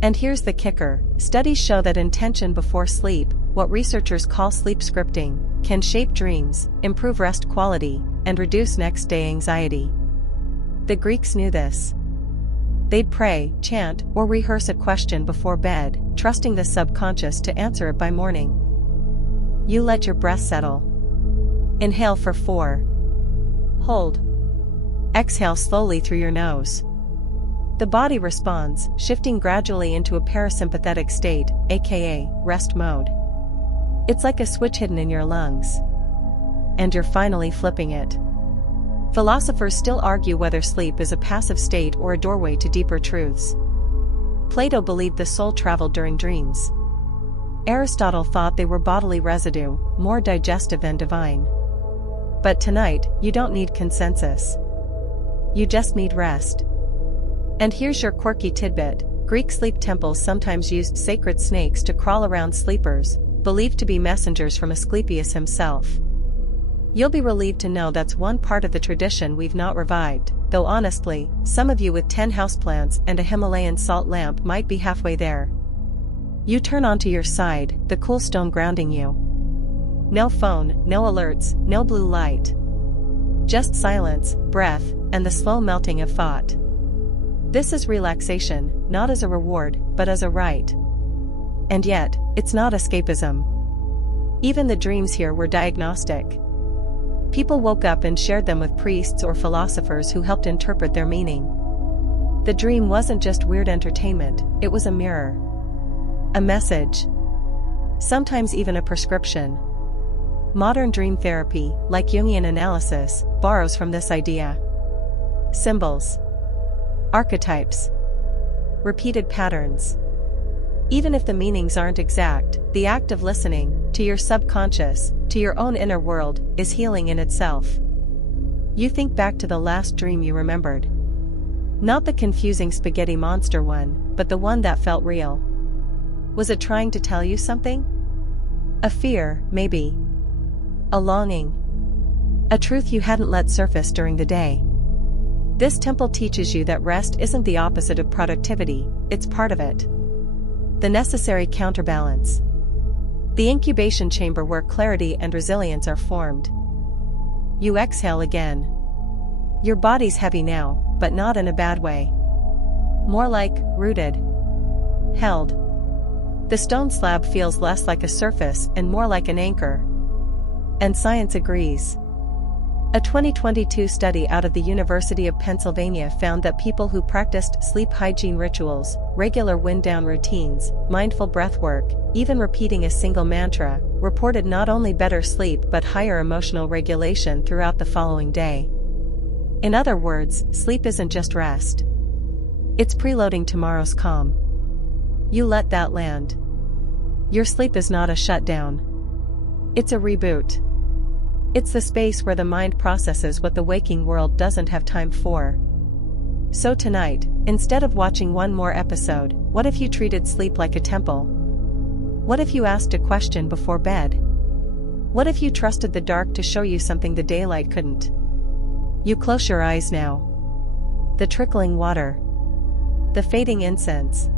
And here's the kicker, studies show that intention before sleep, what researchers call sleep scripting, can shape dreams, improve rest quality, and reduce next-day anxiety. The Greeks knew this. They'd pray, chant, or rehearse a question before bed, trusting the subconscious to answer it by morning. You let your breath settle. Inhale for 4. Hold. Exhale slowly through your nose. The body responds, shifting gradually into a parasympathetic state, aka rest mode. It's like a switch hidden in your lungs. And you're finally flipping it. Philosophers still argue whether sleep is a passive state or a doorway to deeper truths. Plato believed the soul traveled during dreams. Aristotle thought they were bodily residue, more digestive than divine. But tonight, you don't need consensus. You just need rest. And here's your quirky tidbit. Greek sleep temples sometimes used sacred snakes to crawl around sleepers, believed to be messengers from Asclepius himself. You'll be relieved to know that's one part of the tradition we've not revived, though honestly, some of you with 10 houseplants and a Himalayan salt lamp might be halfway there. You turn onto your side, the cool stone grounding you. No phone, no alerts, no blue light. Just silence, breath, and the slow melting of thought. This is relaxation, not as a reward, but as a right. And yet, it's not escapism. Even the dreams here were diagnostic. People woke up and shared them with priests or philosophers who helped interpret their meaning. The dream wasn't just weird entertainment, it was a mirror. A message. Sometimes even a prescription. Modern dream therapy, like Jungian analysis, borrows from this idea. Symbols. Archetypes. Repeated patterns. Even if the meanings aren't exact, the act of listening, to your subconscious, to your own inner world, is healing in itself. You think back to the last dream you remembered. Not the confusing spaghetti monster one, but the one that felt real. Was it trying to tell you something? A fear, maybe. A longing. A truth you hadn't let surface during the day. This temple teaches you that rest isn't the opposite of productivity, it's part of it. The necessary counterbalance. The incubation chamber where clarity and resilience are formed. You exhale again. Your body's heavy now, but not in a bad way. More like, rooted. Held. The stone slab feels less like a surface and more like an anchor. And science agrees. A 2022 study out of the University of Pennsylvania found that people who practiced sleep hygiene rituals, regular wind-down routines, mindful breathwork, even repeating a single mantra, reported not only better sleep but higher emotional regulation throughout the following day. In other words, sleep isn't just rest. It's preloading tomorrow's calm. You let that land. Your sleep is not a shutdown. It's a reboot. It's the space where the mind processes what the waking world doesn't have time for. So tonight, instead of watching one more episode, what if you treated sleep like a temple? What if you asked a question before bed? What if you trusted the dark to show you something the daylight couldn't? You close your eyes now. The trickling water. The fading incense.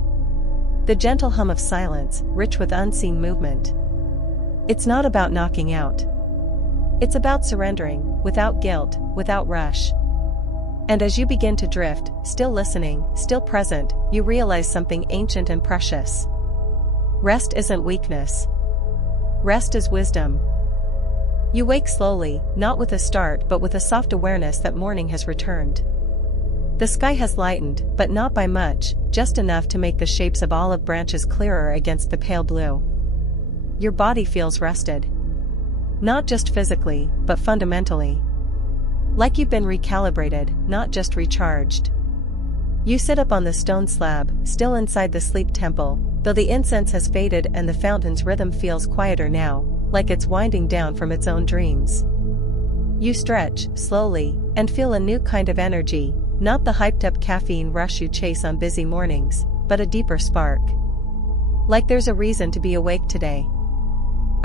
The gentle hum of silence, rich with unseen movement. It's not about knocking out. It's about surrendering, without guilt, without rush. And as you begin to drift, still listening, still present, you realize something ancient and precious. Rest isn't weakness. Rest is wisdom. You wake slowly, not with a start but with a soft awareness that morning has returned. The sky has lightened, but not by much, just enough to make the shapes of olive branches clearer against the pale blue. Your body feels rested. Not just physically, but fundamentally. Like you've been recalibrated, not just recharged. You sit up on the stone slab, still inside the sleep temple, though the incense has faded and the fountain's rhythm feels quieter now, like it's winding down from its own dreams. You stretch, slowly, and feel a new kind of energy, not the hyped-up caffeine rush you chase on busy mornings, but a deeper spark. Like there's a reason to be awake today.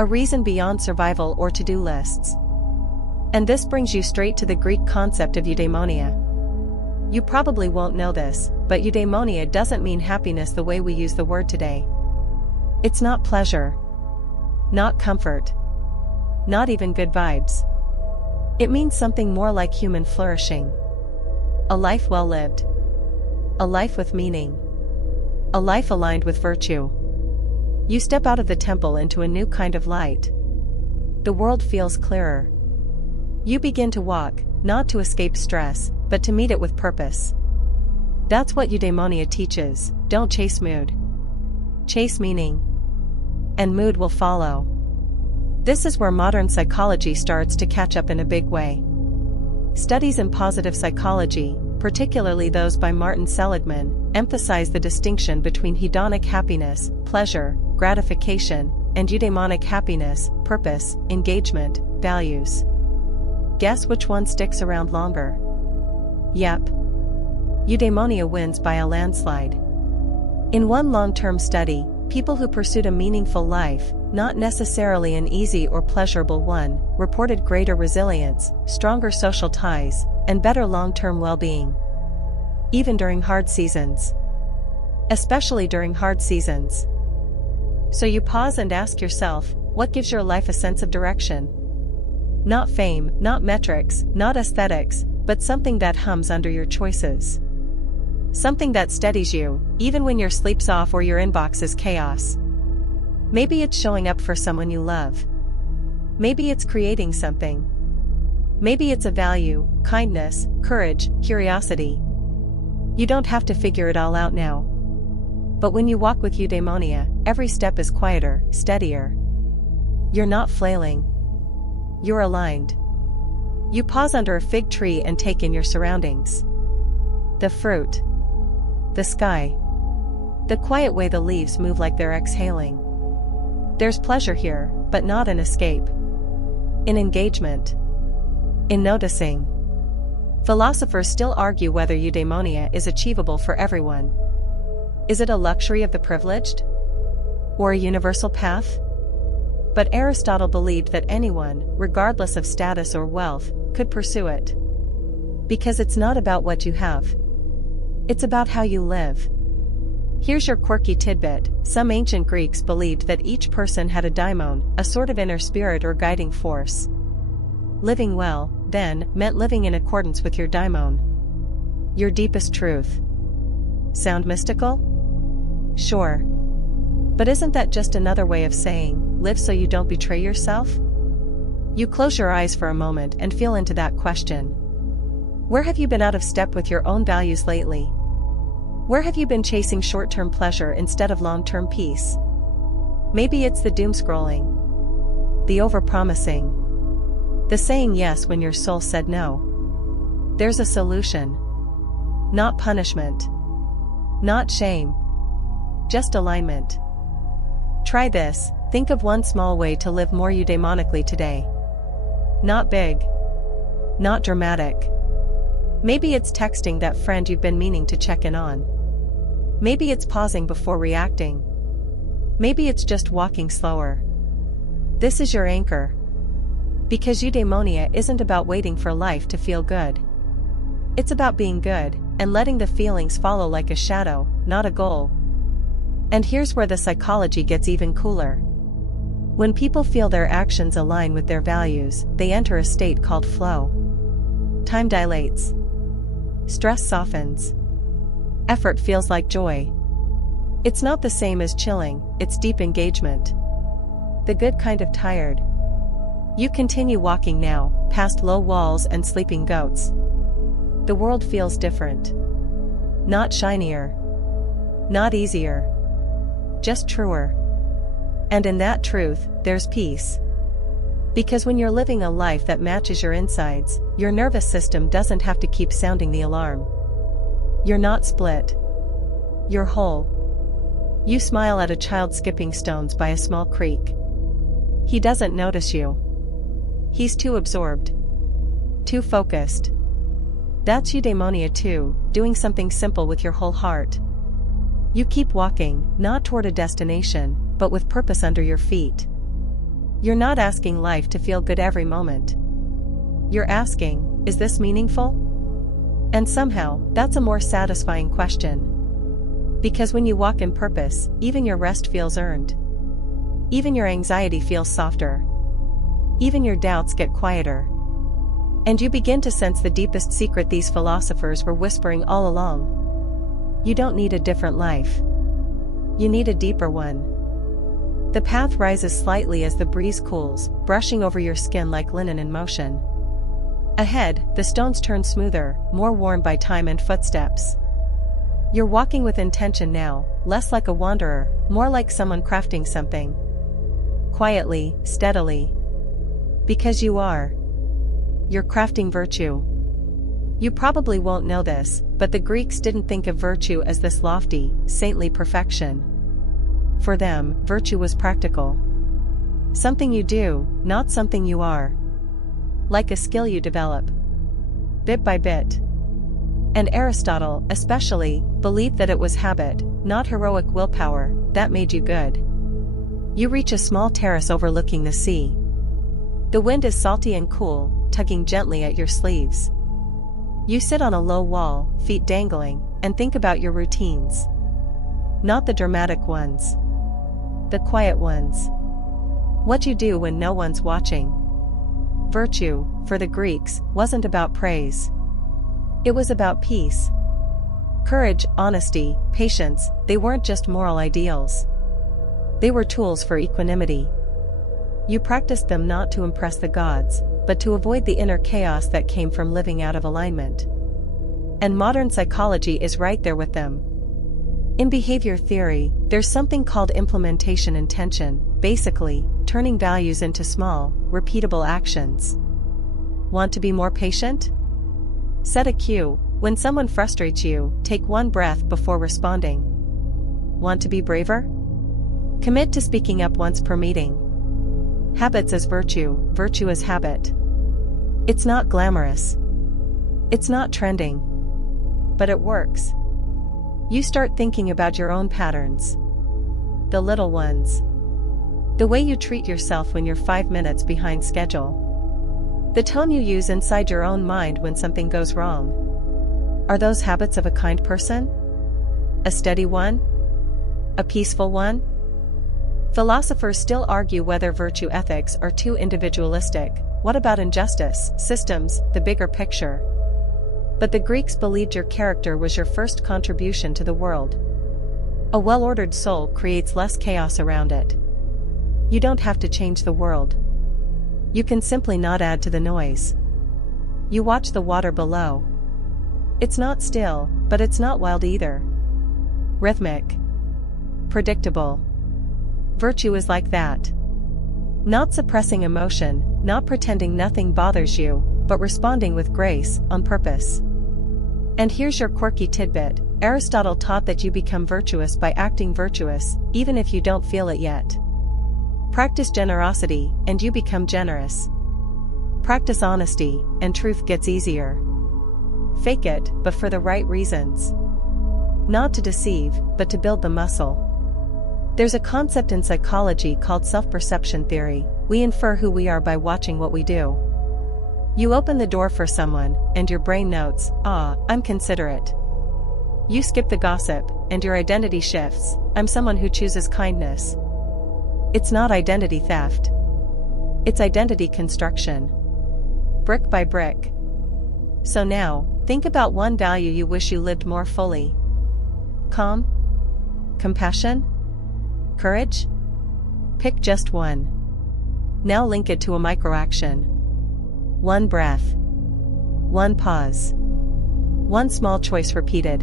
A reason beyond survival or to-do lists. And this brings you straight to the Greek concept of eudaimonia. You probably won't know this, but eudaimonia doesn't mean happiness the way we use the word today. It's not pleasure. Not comfort. Not even good vibes. It means something more like human flourishing. A life well lived. A life with meaning. A life aligned with virtue. You step out of the temple into a new kind of light. The world feels clearer. You begin to walk, not to escape stress, but to meet it with purpose. That's what Eudaimonia teaches. Don't chase mood. Chase meaning. And mood will follow. This is where modern psychology starts to catch up in a big way. Studies in positive psychology, particularly those by Martin Seligman, emphasize the distinction between hedonic happiness, pleasure, gratification, and eudaimonic happiness, purpose, engagement, values. Guess which one sticks around longer? Yep. Eudaimonia wins by a landslide. In one long-term study, people who pursued a meaningful life, not necessarily an easy or pleasurable one, reported greater resilience, stronger social ties, and better long-term well-being. Even during hard seasons. Especially during hard seasons. So you pause and ask yourself, what gives your life a sense of direction? Not fame, not metrics, not aesthetics, but something that hums under your choices. Something that steadies you, even when your sleep's off or your inbox is chaos. Maybe it's showing up for someone you love. Maybe it's creating something. Maybe it's a value, kindness, courage, curiosity. You don't have to figure it all out now. But when you walk with Eudaimonia, every step is quieter, steadier. You're not flailing. You're aligned. You pause under a fig tree and take in your surroundings. The fruit. The sky. The quiet way the leaves move like they're exhaling. There's pleasure here, but not an escape. In engagement. In noticing. Philosophers still argue whether eudaimonia is achievable for everyone. Is it a luxury of the privileged? Or a universal path? But Aristotle believed that anyone, regardless of status or wealth, could pursue it. Because it's not about what you have. It's about how you live. Here's your quirky tidbit. Some ancient Greeks believed that each person had a daimon, a sort of inner spirit or guiding force. Living well, then, meant living in accordance with your daimon. Your deepest truth. Sound mystical? Sure. But isn't that just another way of saying, live so you don't betray yourself? You close your eyes for a moment and feel into that question. Where have you been out of step with your own values lately? Where have you been chasing short-term pleasure instead of long-term peace? Maybe it's the doom scrolling. The overpromising. The saying yes when your soul said no. There's a solution. Not punishment. Not shame. Just alignment. Try this. Think of one small way to live more eudaimonically today. Not big. Not dramatic. Maybe it's texting that friend you've been meaning to check in on. Maybe it's pausing before reacting. Maybe it's just walking slower. This is your anchor. Because eudaimonia isn't about waiting for life to feel good. It's about being good, and letting the feelings follow like a shadow, not a goal. And here's where the psychology gets even cooler. When people feel their actions align with their values, they enter a state called flow. Time dilates. Stress softens. Effort feels like joy. It's not the same as chilling, it's deep engagement. The good kind of tired. You continue walking now, past low walls and sleeping goats. The world feels different. Not shinier. Not easier. Just truer. And in that truth, there's peace. Because when you're living a life that matches your insides, your nervous system doesn't have to keep sounding the alarm. You're not split. You're whole. You smile at a child skipping stones by a small creek. He doesn't notice you. He's too absorbed. Too focused. That's eudaimonia too, doing something simple with your whole heart. You keep walking, not toward a destination, but with purpose under your feet. You're not asking life to feel good every moment. You're asking, is this meaningful? And somehow, that's a more satisfying question. Because when you walk in purpose, even your rest feels earned. Even your anxiety feels softer. Even your doubts get quieter. And you begin to sense the deepest secret these philosophers were whispering all along. You don't need a different life. You need a deeper one. The path rises slightly as the breeze cools, brushing over your skin like linen in motion. Ahead, the stones turn smoother, more worn by time and footsteps. You're walking with intention now, less like a wanderer, more like someone crafting something. Quietly, steadily. Because you are. You're crafting virtue. You probably won't know this, but the Greeks didn't think of virtue as this lofty, saintly perfection. For them, virtue was practical. Something you do, not something you are. Like a skill you develop. Bit by bit. And Aristotle, especially, believed that it was habit, not heroic willpower, that made you good. You reach a small terrace overlooking the sea. The wind is salty and cool, tugging gently at your sleeves. You sit on a low wall, feet dangling, and think about your routines. Not the dramatic ones. The quiet ones. What you do when no one's watching. Virtue, for the Greeks, wasn't about praise. It was about peace. Courage, honesty, patience, they weren't just moral ideals. They were tools for equanimity. You practiced them not to impress the gods, but to avoid the inner chaos that came from living out of alignment. And modern psychology is right there with them. In behavior theory, there's something called implementation intention, basically, turning values into small, repeatable actions. Want to be more patient? Set a cue. When someone frustrates you, take one breath before responding. Want to be braver? Commit to speaking up once per meeting. Habits as virtue, virtue as habit. It's not glamorous. It's not trending. But it works. You start thinking about your own patterns. The little ones. The way you treat yourself when you're 5 minutes behind schedule. The tone you use inside your own mind when something goes wrong. Are those habits of a kind person? A steady one? A peaceful one? Philosophers still argue whether virtue ethics are too individualistic. What about injustice, systems, the bigger picture? But the Greeks believed your character was your first contribution to the world. A well-ordered soul creates less chaos around it. You don't have to change the world. You can simply not add to the noise. You watch the water below. It's not still, but it's not wild either. Rhythmic. Predictable. Virtue is like that. Not suppressing emotion, not pretending nothing bothers you, but responding with grace, on purpose. And here's your quirky tidbit. Aristotle taught that you become virtuous by acting virtuous, even if you don't feel it yet. Practice generosity, and you become generous. Practice honesty, and truth gets easier. Fake it, but for the right reasons. Not to deceive, but to build the muscle. There's a concept in psychology called self-perception theory. We infer who we are by watching what we do. You open the door for someone, and your brain notes, I'm considerate. You skip the gossip, and your identity shifts, I'm someone who chooses kindness. It's not identity theft. It's identity construction. Brick by brick. So now, think about one value you wish you lived more fully. Calm? Compassion? Courage? Pick just one. Now link it to a micro-action. One breath. One pause. One small choice repeated.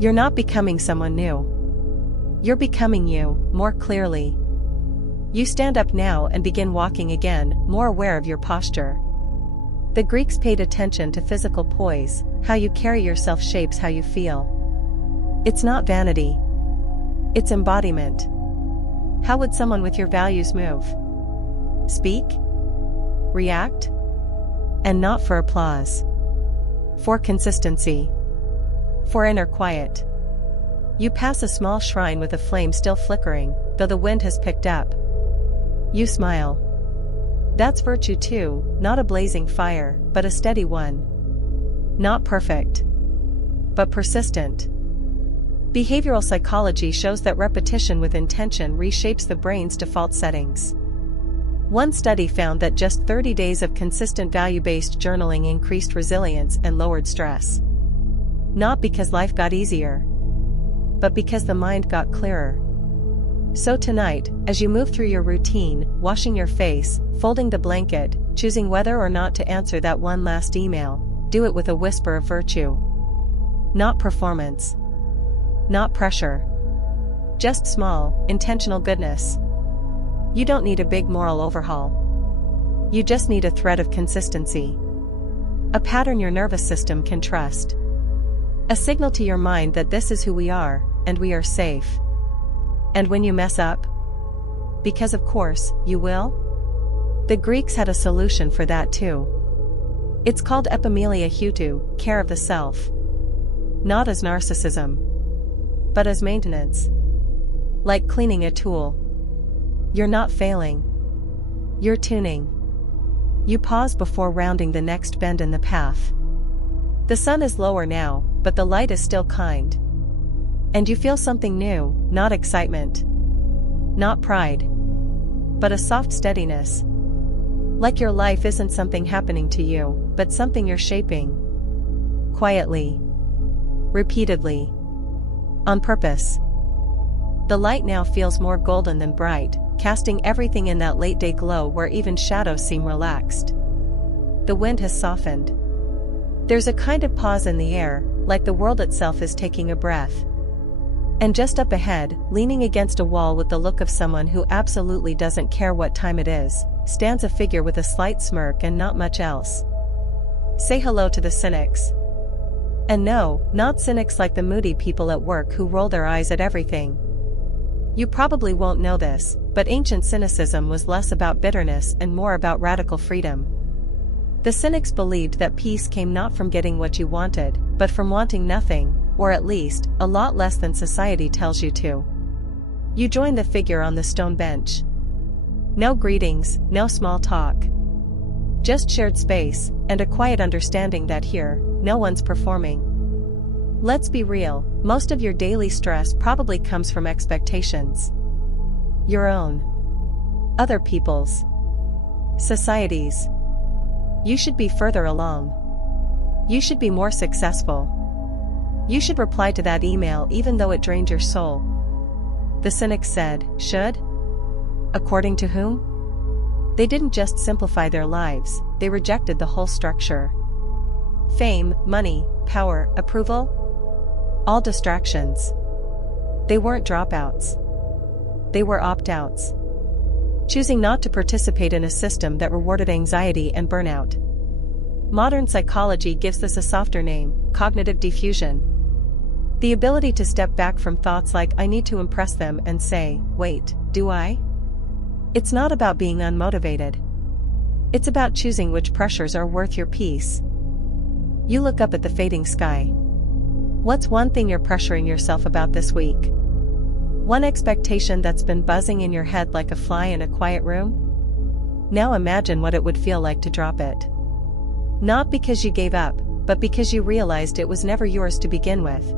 You're not becoming someone new. You're becoming you, more clearly. You stand up now and begin walking again, more aware of your posture. The Greeks paid attention to physical poise. How you carry yourself shapes how you feel. It's not vanity. It's embodiment. How would someone with your values move? Speak? React? And not for applause. For consistency. For inner quiet. You pass a small shrine with a flame still flickering, though the wind has picked up. You smile. That's virtue too, not a blazing fire, but a steady one. Not perfect. But persistent. Behavioral psychology shows that repetition with intention reshapes the brain's default settings. One study found that just 30 days of consistent value-based journaling increased resilience and lowered stress. Not because life got easier, but because the mind got clearer. So tonight, as you move through your routine, washing your face, folding the blanket, choosing whether or not to answer that one last email, do it with a whisper of virtue. Not performance. Not pressure. Just small, intentional goodness. You don't need a big moral overhaul. You just need a thread of consistency. A pattern your nervous system can trust. A signal to your mind that this is who we are, and we are safe. And when you mess up, because of course, you will? The Greeks had a solution for that too. It's called epimelia houtou, care of the self. Not as narcissism, but as maintenance. Like cleaning a tool. You're not failing. You're tuning. You pause before rounding the next bend in the path. The sun is lower now, but the light is still kind. And you feel something new, not excitement. Not pride. But a soft steadiness. Like your life isn't something happening to you, but something you're shaping. Quietly. Repeatedly. On purpose. The light now feels more golden than bright, casting everything in that late-day glow where even shadows seem relaxed. The wind has softened. There's a kind of pause in the air, like the world itself is taking a breath. And just up ahead, leaning against a wall with the look of someone who absolutely doesn't care what time it is, stands a figure with a slight smirk and not much else. Say hello to the cynics. And no, not cynics like the moody people at work who roll their eyes at everything. You probably won't know this, but ancient cynicism was less about bitterness and more about radical freedom. The Cynics believed that peace came not from getting what you wanted, but from wanting nothing, or at least, a lot less than society tells you to. You join the figure on the stone bench. No greetings, no small talk. Just shared space, and a quiet understanding that here, no one's performing. Let's be real, most of your daily stress probably comes from expectations. Your own. Other people's. Society's. You should be further along. You should be more successful. You should reply to that email even though it drained your soul. The Cynics said, should? According to whom? They didn't just simplify their lives, they rejected the whole structure. Fame, money, power, approval? All distractions. They weren't dropouts. They were opt-outs. Choosing not to participate in a system that rewarded anxiety and burnout. Modern psychology gives this a softer name, cognitive diffusion. The ability to step back from thoughts like I need to impress them and say, wait, do I? It's not about being unmotivated. It's about choosing which pressures are worth your peace. You look up at the fading sky. What's one thing you're pressuring yourself about this week? One expectation that's been buzzing in your head like a fly in a quiet room? Now imagine what it would feel like to drop it. Not because you gave up, but because you realized it was never yours to begin with.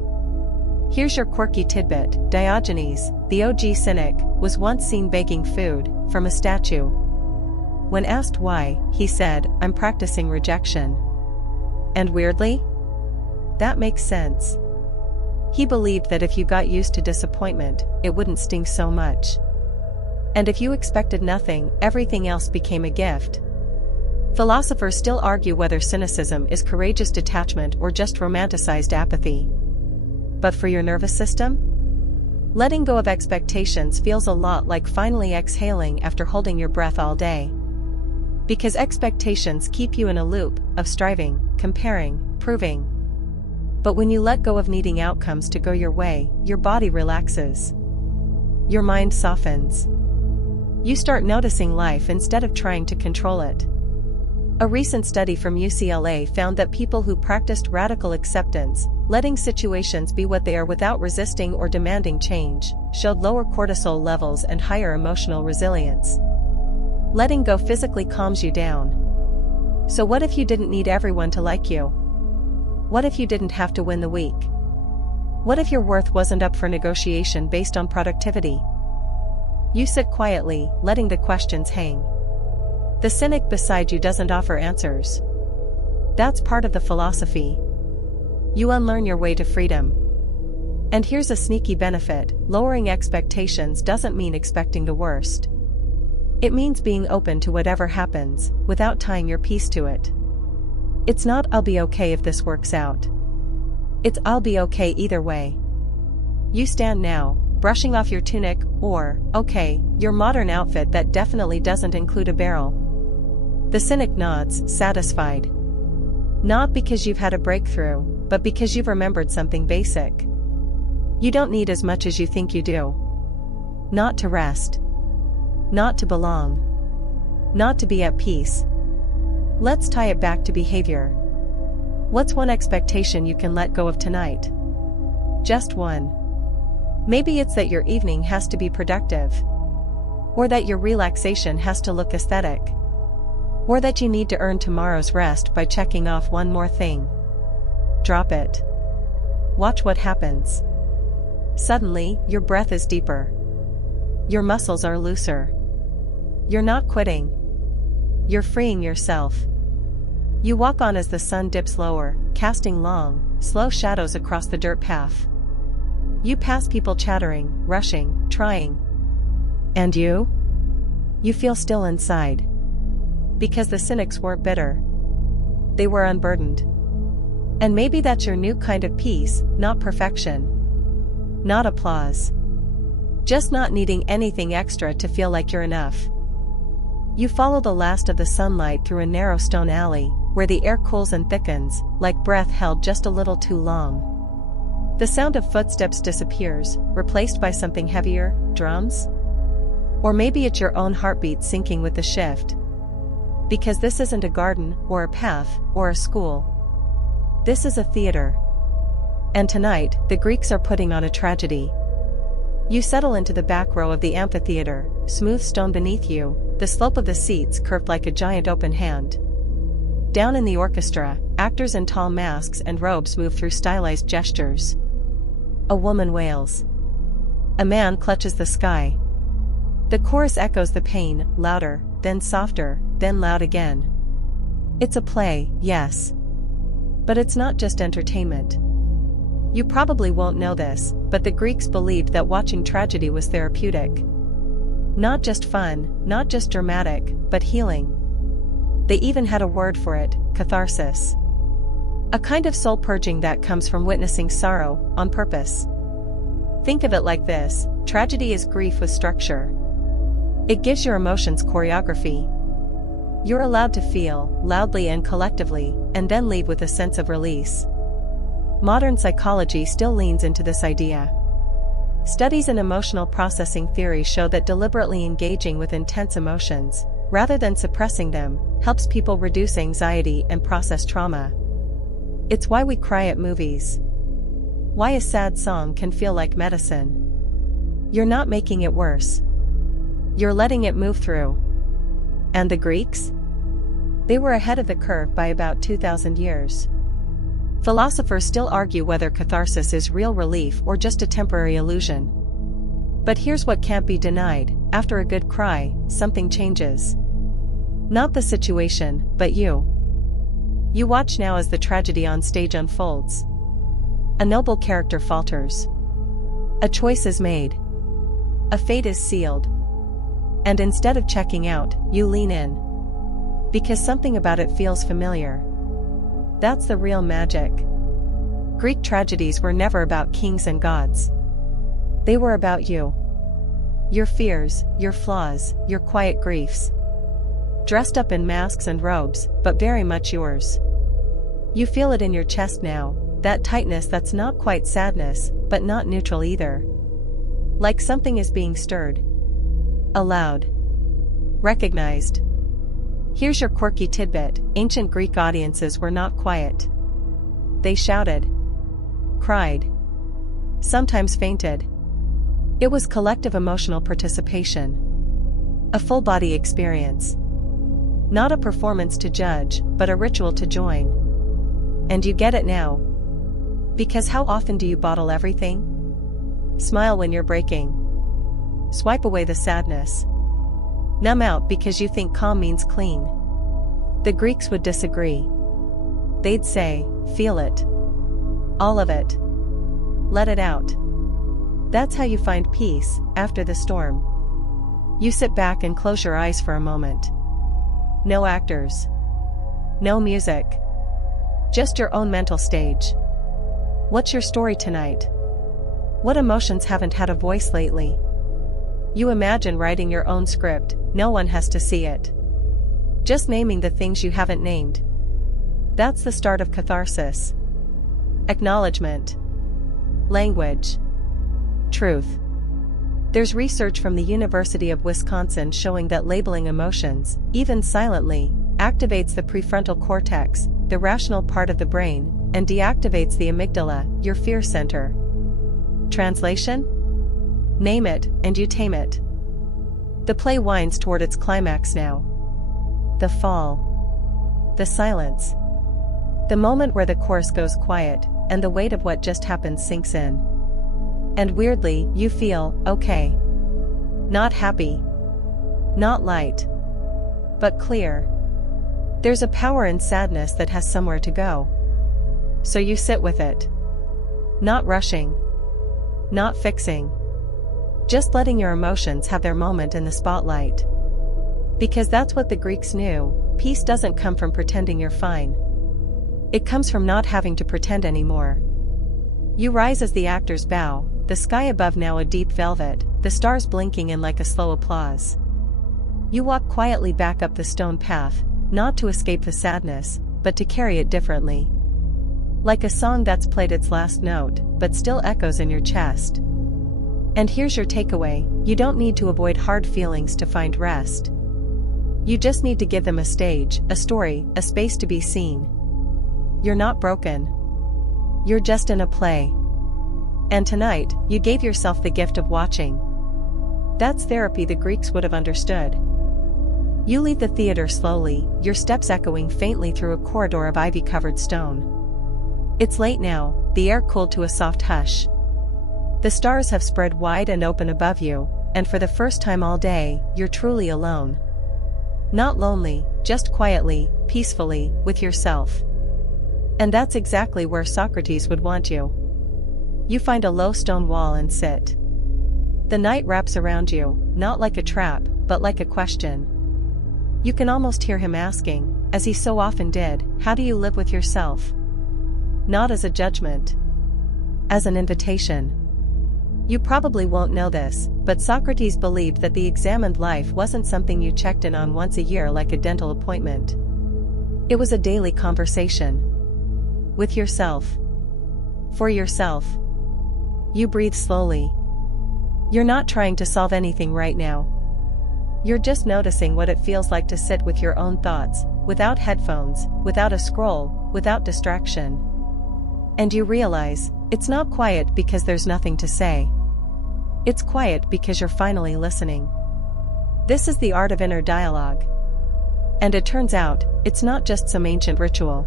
Here's your quirky tidbit. Diogenes, the OG cynic, was once seen begging food from a statue. When asked why, he said, I'm practicing rejection. And weirdly, that makes sense. He believed that if you got used to disappointment, it wouldn't sting so much. And if you expected nothing, everything else became a gift. Philosophers still argue whether cynicism is courageous detachment or just romanticized apathy. But for your nervous system? Letting go of expectations feels a lot like finally exhaling after holding your breath all day. Because expectations keep you in a loop of striving, comparing, proving. But when you let go of needing outcomes to go your way, your body relaxes. Your mind softens. You start noticing life instead of trying to control it. A recent study from UCLA found that people who practiced radical acceptance, letting situations be what they are without resisting or demanding change, showed lower cortisol levels and higher emotional resilience. Letting go physically calms you down. So what if you didn't need everyone to like you? What if you didn't have to win the week? What if your worth wasn't up for negotiation based on productivity? You sit quietly, letting the questions hang. The cynic beside you doesn't offer answers. That's part of the philosophy. You unlearn your way to freedom. And here's a sneaky benefit: lowering expectations doesn't mean expecting the worst. It means being open to whatever happens, without tying your peace to it. It's not I'll be okay if this works out. It's I'll be okay either way. You stand now, brushing off your tunic or, okay, your modern outfit that definitely doesn't include a barrel. The cynic nods, satisfied. Not because you've had a breakthrough, but because you've remembered something basic. You don't need as much as you think you do. Not to rest. Not to belong. Not to be at peace. Let's tie it back to behavior. What's one expectation you can let go of tonight? Just one. Maybe it's that your evening has to be productive. Or that your relaxation has to look aesthetic. Or that you need to earn tomorrow's rest by checking off one more thing. Drop it. Watch what happens. Suddenly, your breath is deeper. Your muscles are looser. You're not quitting. You're freeing yourself. You walk on as the sun dips lower, casting long, slow shadows across the dirt path. You pass people chattering, rushing, trying. And you? You feel still inside. Because the cynics weren't bitter. They were unburdened. And maybe that's your new kind of peace, not perfection. Not applause. Just not needing anything extra to feel like you're enough. You follow the last of the sunlight through a narrow stone alley, where the air cools and thickens, like breath held just a little too long. The sound of footsteps disappears, replaced by something heavier, drums? Or maybe it's your own heartbeat syncing with the shift. Because this isn't a garden, or a path, or a school. This is a theater. And tonight, the Greeks are putting on a tragedy. You settle into the back row of the amphitheater, smooth stone beneath you, the slope of the seats curved like a giant open hand. Down in the orchestra, actors in tall masks and robes move through stylized gestures. A woman wails. A man clutches the sky. The chorus echoes the pain, louder, then softer, then loud again. It's a play, yes. But it's not just entertainment. You probably won't know this, but the Greeks believed that watching tragedy was therapeutic. Not just fun, not just dramatic, but healing. They even had a word for it, catharsis. A kind of soul purging that comes from witnessing sorrow, on purpose. Think of it like this: tragedy is grief with structure. It gives your emotions choreography. You're allowed to feel, loudly and collectively, and then leave with a sense of release. Modern psychology still leans into this idea. Studies in emotional processing theory show that deliberately engaging with intense emotions, rather than suppressing them, helps people reduce anxiety and process trauma. It's why we cry at movies. Why a sad song can feel like medicine. You're not making it worse. You're letting it move through. And the Greeks? They were ahead of the curve by about 2,000 years. Philosophers still argue whether catharsis is real relief or just a temporary illusion. But here's what can't be denied: after a good cry, something changes. Not the situation, but you. You watch now as the tragedy on stage unfolds. A noble character falters. A choice is made. A fate is sealed. And instead of checking out, you lean in. Because something about it feels familiar. That's the real magic. Greek tragedies were never about kings and gods. They were about you. Your fears, your flaws, your quiet griefs. Dressed up in masks and robes, but very much yours. You feel it in your chest now, that tightness that's not quite sadness, but not neutral either. Like something is being stirred. Allowed. Recognized. Here's your quirky tidbit: ancient Greek audiences were not quiet. They shouted. Cried. Sometimes fainted. It was collective emotional participation. A full-body experience. Not a performance to judge, but a ritual to join. And you get it now. Because how often do you bottle everything? Smile when you're breaking. Swipe away the sadness. Numb out because you think calm means clean. The Greeks would disagree. They'd say, feel it. All of it. Let it out. That's how you find peace, after the storm. You sit back and close your eyes for a moment. No actors. No music. Just your own mental stage. What's your story tonight? What emotions haven't had a voice lately? You imagine writing your own script, no one has to see it. Just naming the things you haven't named. That's the start of catharsis. Acknowledgement. Language. Truth. There's research from the University of Wisconsin showing that labeling emotions, even silently, activates the prefrontal cortex, the rational part of the brain, and deactivates the amygdala, your fear center. Translation? Name it, and you tame it. The play winds toward its climax now. The fall. The silence. The moment where the chorus goes quiet, and the weight of what just happened sinks in. And weirdly, you feel okay. Not happy. Not light. But clear. There's a power in sadness that has somewhere to go. So you sit with it. Not rushing. Not fixing. Just letting your emotions have their moment in the spotlight. Because that's what the Greeks knew, peace doesn't come from pretending you're fine. It comes from not having to pretend anymore. You rise as the actors bow, the sky above now a deep velvet, the stars blinking in like a slow applause. You walk quietly back up the stone path, not to escape the sadness, but to carry it differently. Like a song that's played its last note, but still echoes in your chest. And here's your takeaway: you don't need to avoid hard feelings to find rest. You just need to give them a stage, a story, a space to be seen. You're not broken. You're just in a play. And tonight, you gave yourself the gift of watching. That's therapy the Greeks would have understood. You leave the theater slowly, your steps echoing faintly through a corridor of ivy-covered stone. It's late now, the air cooled to a soft hush. The stars have spread wide and open above you, and for the first time all day, you're truly alone. Not lonely, just quietly, peacefully, with yourself. And that's exactly where Socrates would want you. You find a low stone wall and sit. The night wraps around you, not like a trap, but like a question. You can almost hear him asking, as he so often did, how do you live with yourself? Not as a judgment. As an invitation. You probably won't know this, but Socrates believed that the examined life wasn't something you checked in on once a year like a dental appointment. It was a daily conversation. With yourself. For yourself. You breathe slowly. You're not trying to solve anything right now. You're just noticing what it feels like to sit with your own thoughts, without headphones, without a scroll, without distraction. And you realize, it's not quiet because there's nothing to say. It's quiet because you're finally listening. This is the art of inner dialogue. And it turns out, it's not just some ancient ritual.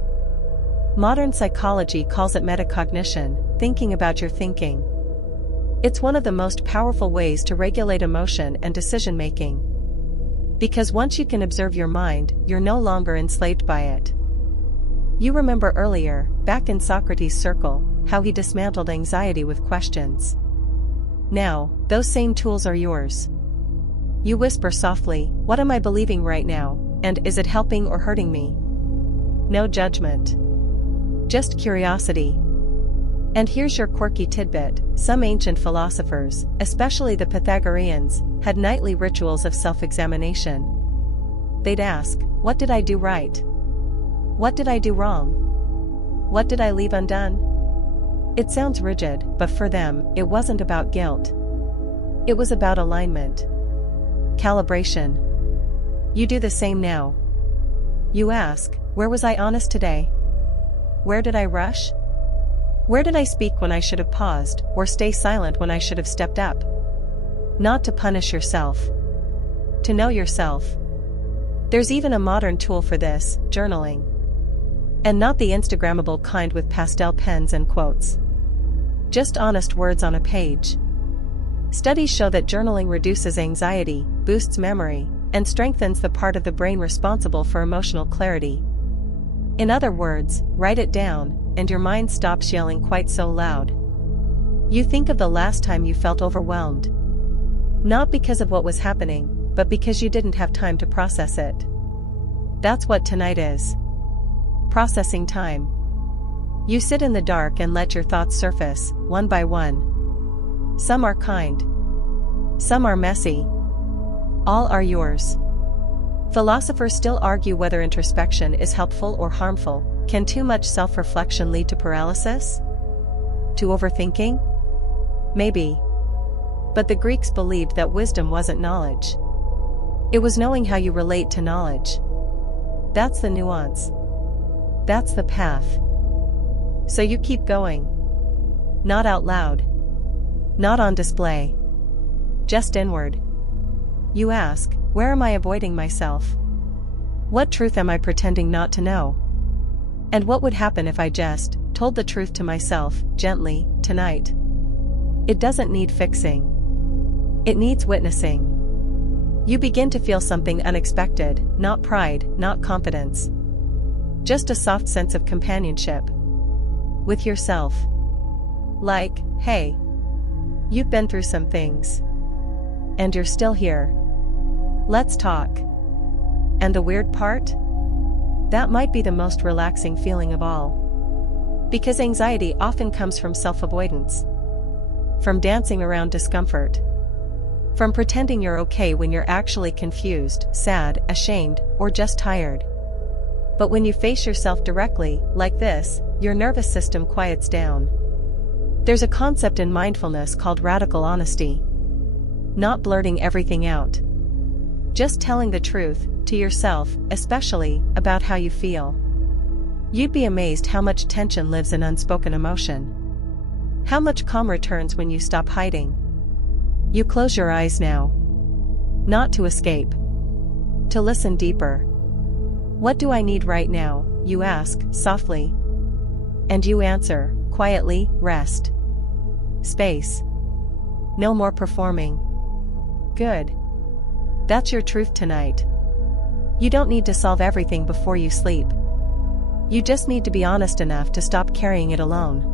Modern psychology calls it metacognition, thinking about your thinking. It's one of the most powerful ways to regulate emotion and decision-making. Because once you can observe your mind, you're no longer enslaved by it. You remember earlier, back in Socrates' circle, how he dismantled anxiety with questions. Now, those same tools are yours. You whisper softly, what am I believing right now, and is it helping or hurting me? No judgment. Just curiosity. And here's your quirky tidbit: some ancient philosophers, especially the Pythagoreans, had nightly rituals of self-examination. They'd ask, what did I do right? What did I do wrong? What did I leave undone? It sounds rigid, but for them, it wasn't about guilt. It was about alignment. Calibration. You do the same now. You ask, where was I honest today? Where did I rush? Where did I speak when I should have paused, or stay silent when I should have stepped up? Not to punish yourself. To know yourself. There's even a modern tool for this, journaling. And not the Instagrammable kind with pastel pens and quotes. Just honest words on a page. Studies show that journaling reduces anxiety, boosts memory, and strengthens the part of the brain responsible for emotional clarity. In other words, write it down, and your mind stops yelling quite so loud. You think of the last time you felt overwhelmed. Not because of what was happening, but because you didn't have time to process it. That's what tonight is. Processing time. You sit in the dark and let your thoughts surface, one by one. Some are kind. Some are messy. All are yours. Philosophers still argue whether introspection is helpful or harmful. Can too much self-reflection lead to paralysis? To overthinking? Maybe. But the Greeks believed that wisdom wasn't knowledge. It was knowing how you relate to knowledge. That's the nuance. That's the path. So you keep going. Not out loud. Not on display. Just inward. You ask, where am I avoiding myself? What truth am I pretending not to know? And what would happen if I just told the truth to myself, gently, tonight? It doesn't need fixing. It needs witnessing. You begin to feel something unexpected, not pride, not confidence. Just a soft sense of companionship. With yourself. Like, hey, you've been through some things. And you're still here. Let's talk. And the weird part? That might be the most relaxing feeling of all. Because anxiety often comes from self-avoidance. From dancing around discomfort. From pretending you're okay when you're actually confused, sad, ashamed, or just tired. But when you face yourself directly, like this, your nervous system quiets down. There's a concept in mindfulness called radical honesty. Not blurting everything out. Just telling the truth, to yourself, especially, about how you feel. You'd be amazed how much tension lives in unspoken emotion. How much calm returns when you stop hiding. You close your eyes now. Not to escape. To listen deeper. What do I need right now, you ask, softly. And you answer, quietly, rest. Space. No more performing. Good. That's your truth tonight. You don't need to solve everything before you sleep. You just need to be honest enough to stop carrying it alone.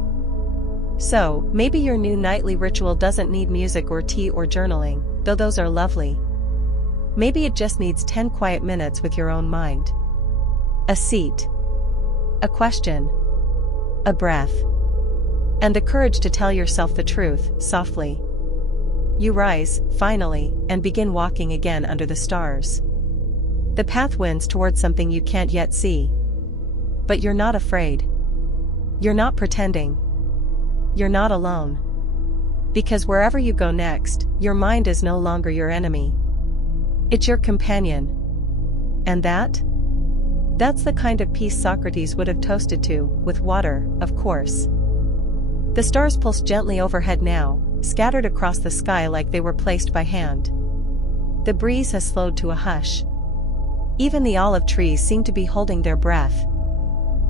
So, maybe your new nightly ritual doesn't need music or tea or journaling, though those are lovely. Maybe it just needs 10 quiet minutes with your own mind. A seat. A question. A breath. And the courage to tell yourself the truth, softly. You rise, finally, and begin walking again under the stars. The path winds towards something you can't yet see. But you're not afraid. You're not pretending. You're not alone. Because wherever you go next, your mind is no longer your enemy. It's your companion. And that's the kind of peace Socrates would have toasted to, with water, of course. The stars pulse gently overhead now, scattered across the sky like they were placed by hand. The breeze has slowed to a hush. Even the olive trees seem to be holding their breath.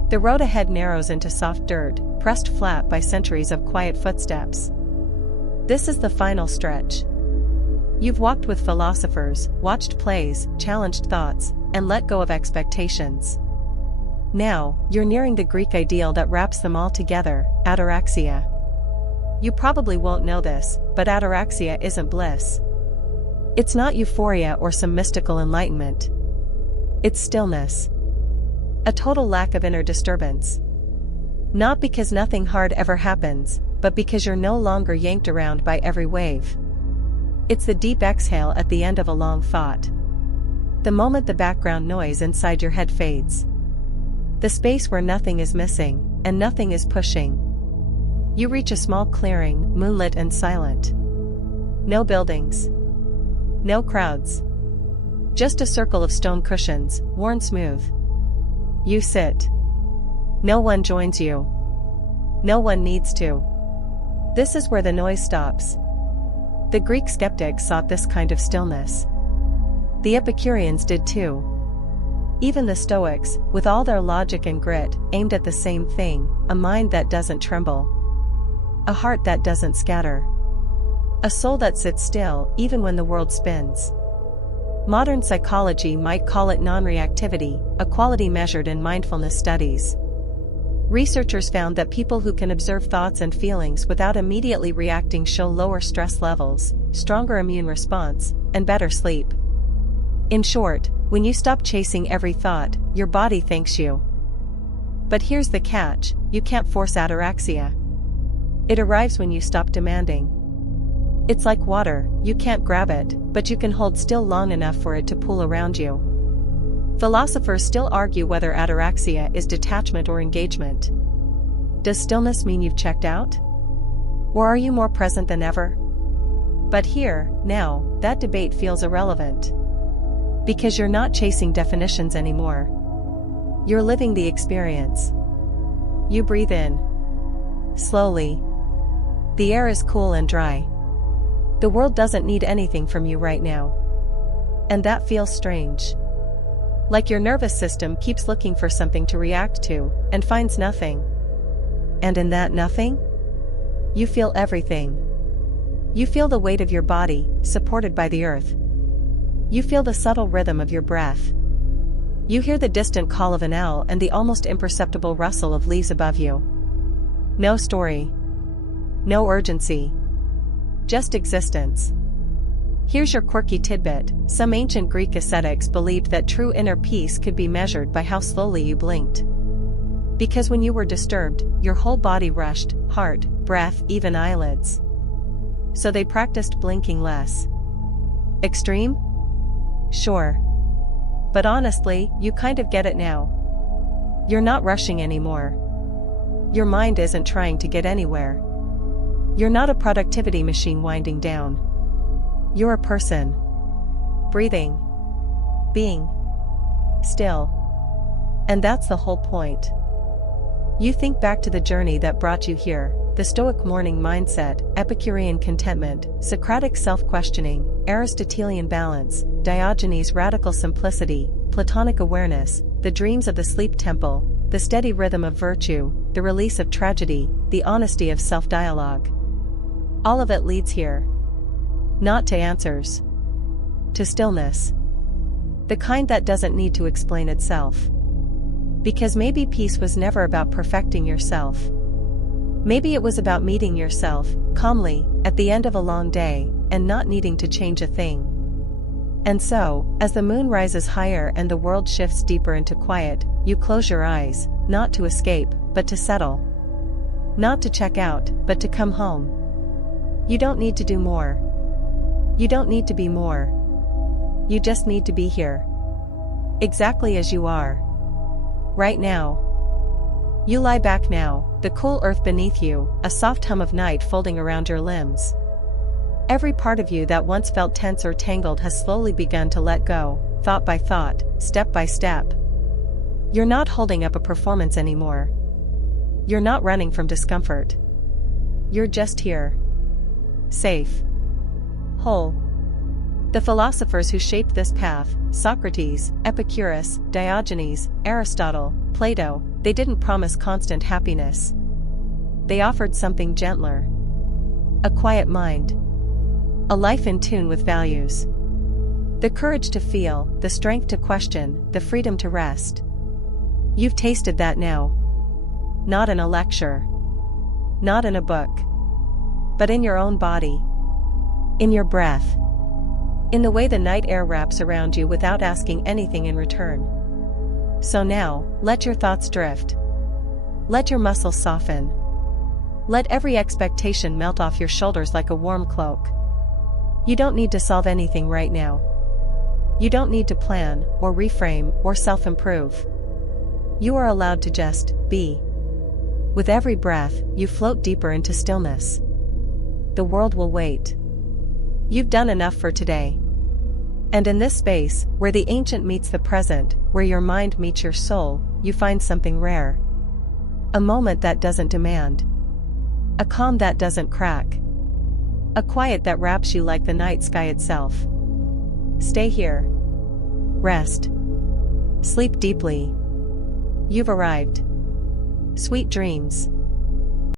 The road ahead narrows into soft dirt, pressed flat by centuries of quiet footsteps. This is the final stretch. You've walked with philosophers, watched plays, challenged thoughts, and let go of expectations. Now, you're nearing the Greek ideal that wraps them all together, Ataraxia. You probably won't know this, but Ataraxia isn't bliss. It's not euphoria or some mystical enlightenment. It's stillness. A total lack of inner disturbance. Not because nothing hard ever happens, but because you're no longer yanked around by every wave. It's the deep exhale at the end of a long thought. The moment the background noise inside your head fades. The space where nothing is missing, and nothing is pushing. You reach a small clearing, moonlit and silent. No buildings. No crowds. Just a circle of stone cushions, worn smooth. You sit. No one joins you. No one needs to. This is where the noise stops. The Greek skeptics sought this kind of stillness. The Epicureans did too. Even the Stoics, with all their logic and grit, aimed at the same thing, a mind that doesn't tremble. A heart that doesn't scatter. A soul that sits still, even when the world spins. Modern psychology might call it non-reactivity, a quality measured in mindfulness studies. Researchers found that people who can observe thoughts and feelings without immediately reacting show lower stress levels, stronger immune response, and better sleep. In short, when you stop chasing every thought, your body thanks you. But here's the catch, you can't force ataraxia. It arrives when you stop demanding. It's like water, you can't grab it, but you can hold still long enough for it to pool around you. Philosophers still argue whether ataraxia is detachment or engagement. Does stillness mean you've checked out? Or are you more present than ever? But here, now, that debate feels irrelevant. Because you're not chasing definitions anymore. You're living the experience. You breathe in. Slowly. The air is cool and dry. The world doesn't need anything from you right now. And that feels strange. Like your nervous system keeps looking for something to react to, and finds nothing. And in that nothing, you feel everything. You feel the weight of your body, supported by the earth. You feel the subtle rhythm of your breath. You hear the distant call of an owl and the almost imperceptible rustle of leaves above you. No story. No urgency. Just existence. Here's your quirky tidbit. Some ancient Greek ascetics believed that true inner peace could be measured by how slowly you blinked. Because when you were disturbed, your whole body rushed, heart, breath, even eyelids. So they practiced blinking less. Extreme? Sure. But honestly, you kind of get it now. You're not rushing anymore. Your mind isn't trying to get anywhere. You're not a productivity machine winding down. You're a person. Breathing. Being. Still. And that's the whole point. You think back to the journey that brought you here, the Stoic morning mindset, Epicurean contentment, Socratic self-questioning, Aristotelian balance, Diogenes' radical simplicity, Platonic awareness, the dreams of the sleep temple, the steady rhythm of virtue, the release of tragedy, the honesty of self-dialogue. All of it leads here. Not to answers. To stillness. The kind that doesn't need to explain itself. Because maybe peace was never about perfecting yourself. Maybe it was about meeting yourself, calmly, at the end of a long day, and not needing to change a thing. And so, as the moon rises higher and the world shifts deeper into quiet, you close your eyes, not to escape, but to settle. Not to check out, but to come home. You don't need to do more. You don't need to be more. You just need to be here. Exactly as you are. Right now. You lie back now, the cool earth beneath you, a soft hum of night folding around your limbs. Every part of you that once felt tense or tangled has slowly begun to let go, thought by thought, step by step. You're not holding up a performance anymore. You're not running from discomfort. You're just here. Safe. Whole. The philosophers who shaped this path, Socrates, Epicurus, Diogenes, Aristotle, Plato, they didn't promise constant happiness. They offered something gentler. A quiet mind. A life in tune with values. The courage to feel, the strength to question, the freedom to rest. You've tasted that now. Not in a lecture. Not in a book. But in your own body. In your breath. In the way the night air wraps around you without asking anything in return. So now, let your thoughts drift. Let your muscles soften. Let every expectation melt off your shoulders like a warm cloak. You don't need to solve anything right now. You don't need to plan, or reframe, or self-improve. You are allowed to just be. With every breath, you float deeper into stillness. The world will wait. You've done enough for today. And in this space, where the ancient meets the present, where your mind meets your soul, you find something rare. A moment that doesn't demand. A calm that doesn't crack. A quiet that wraps you like the night sky itself. Stay here. Rest. Sleep deeply. You've arrived. Sweet dreams.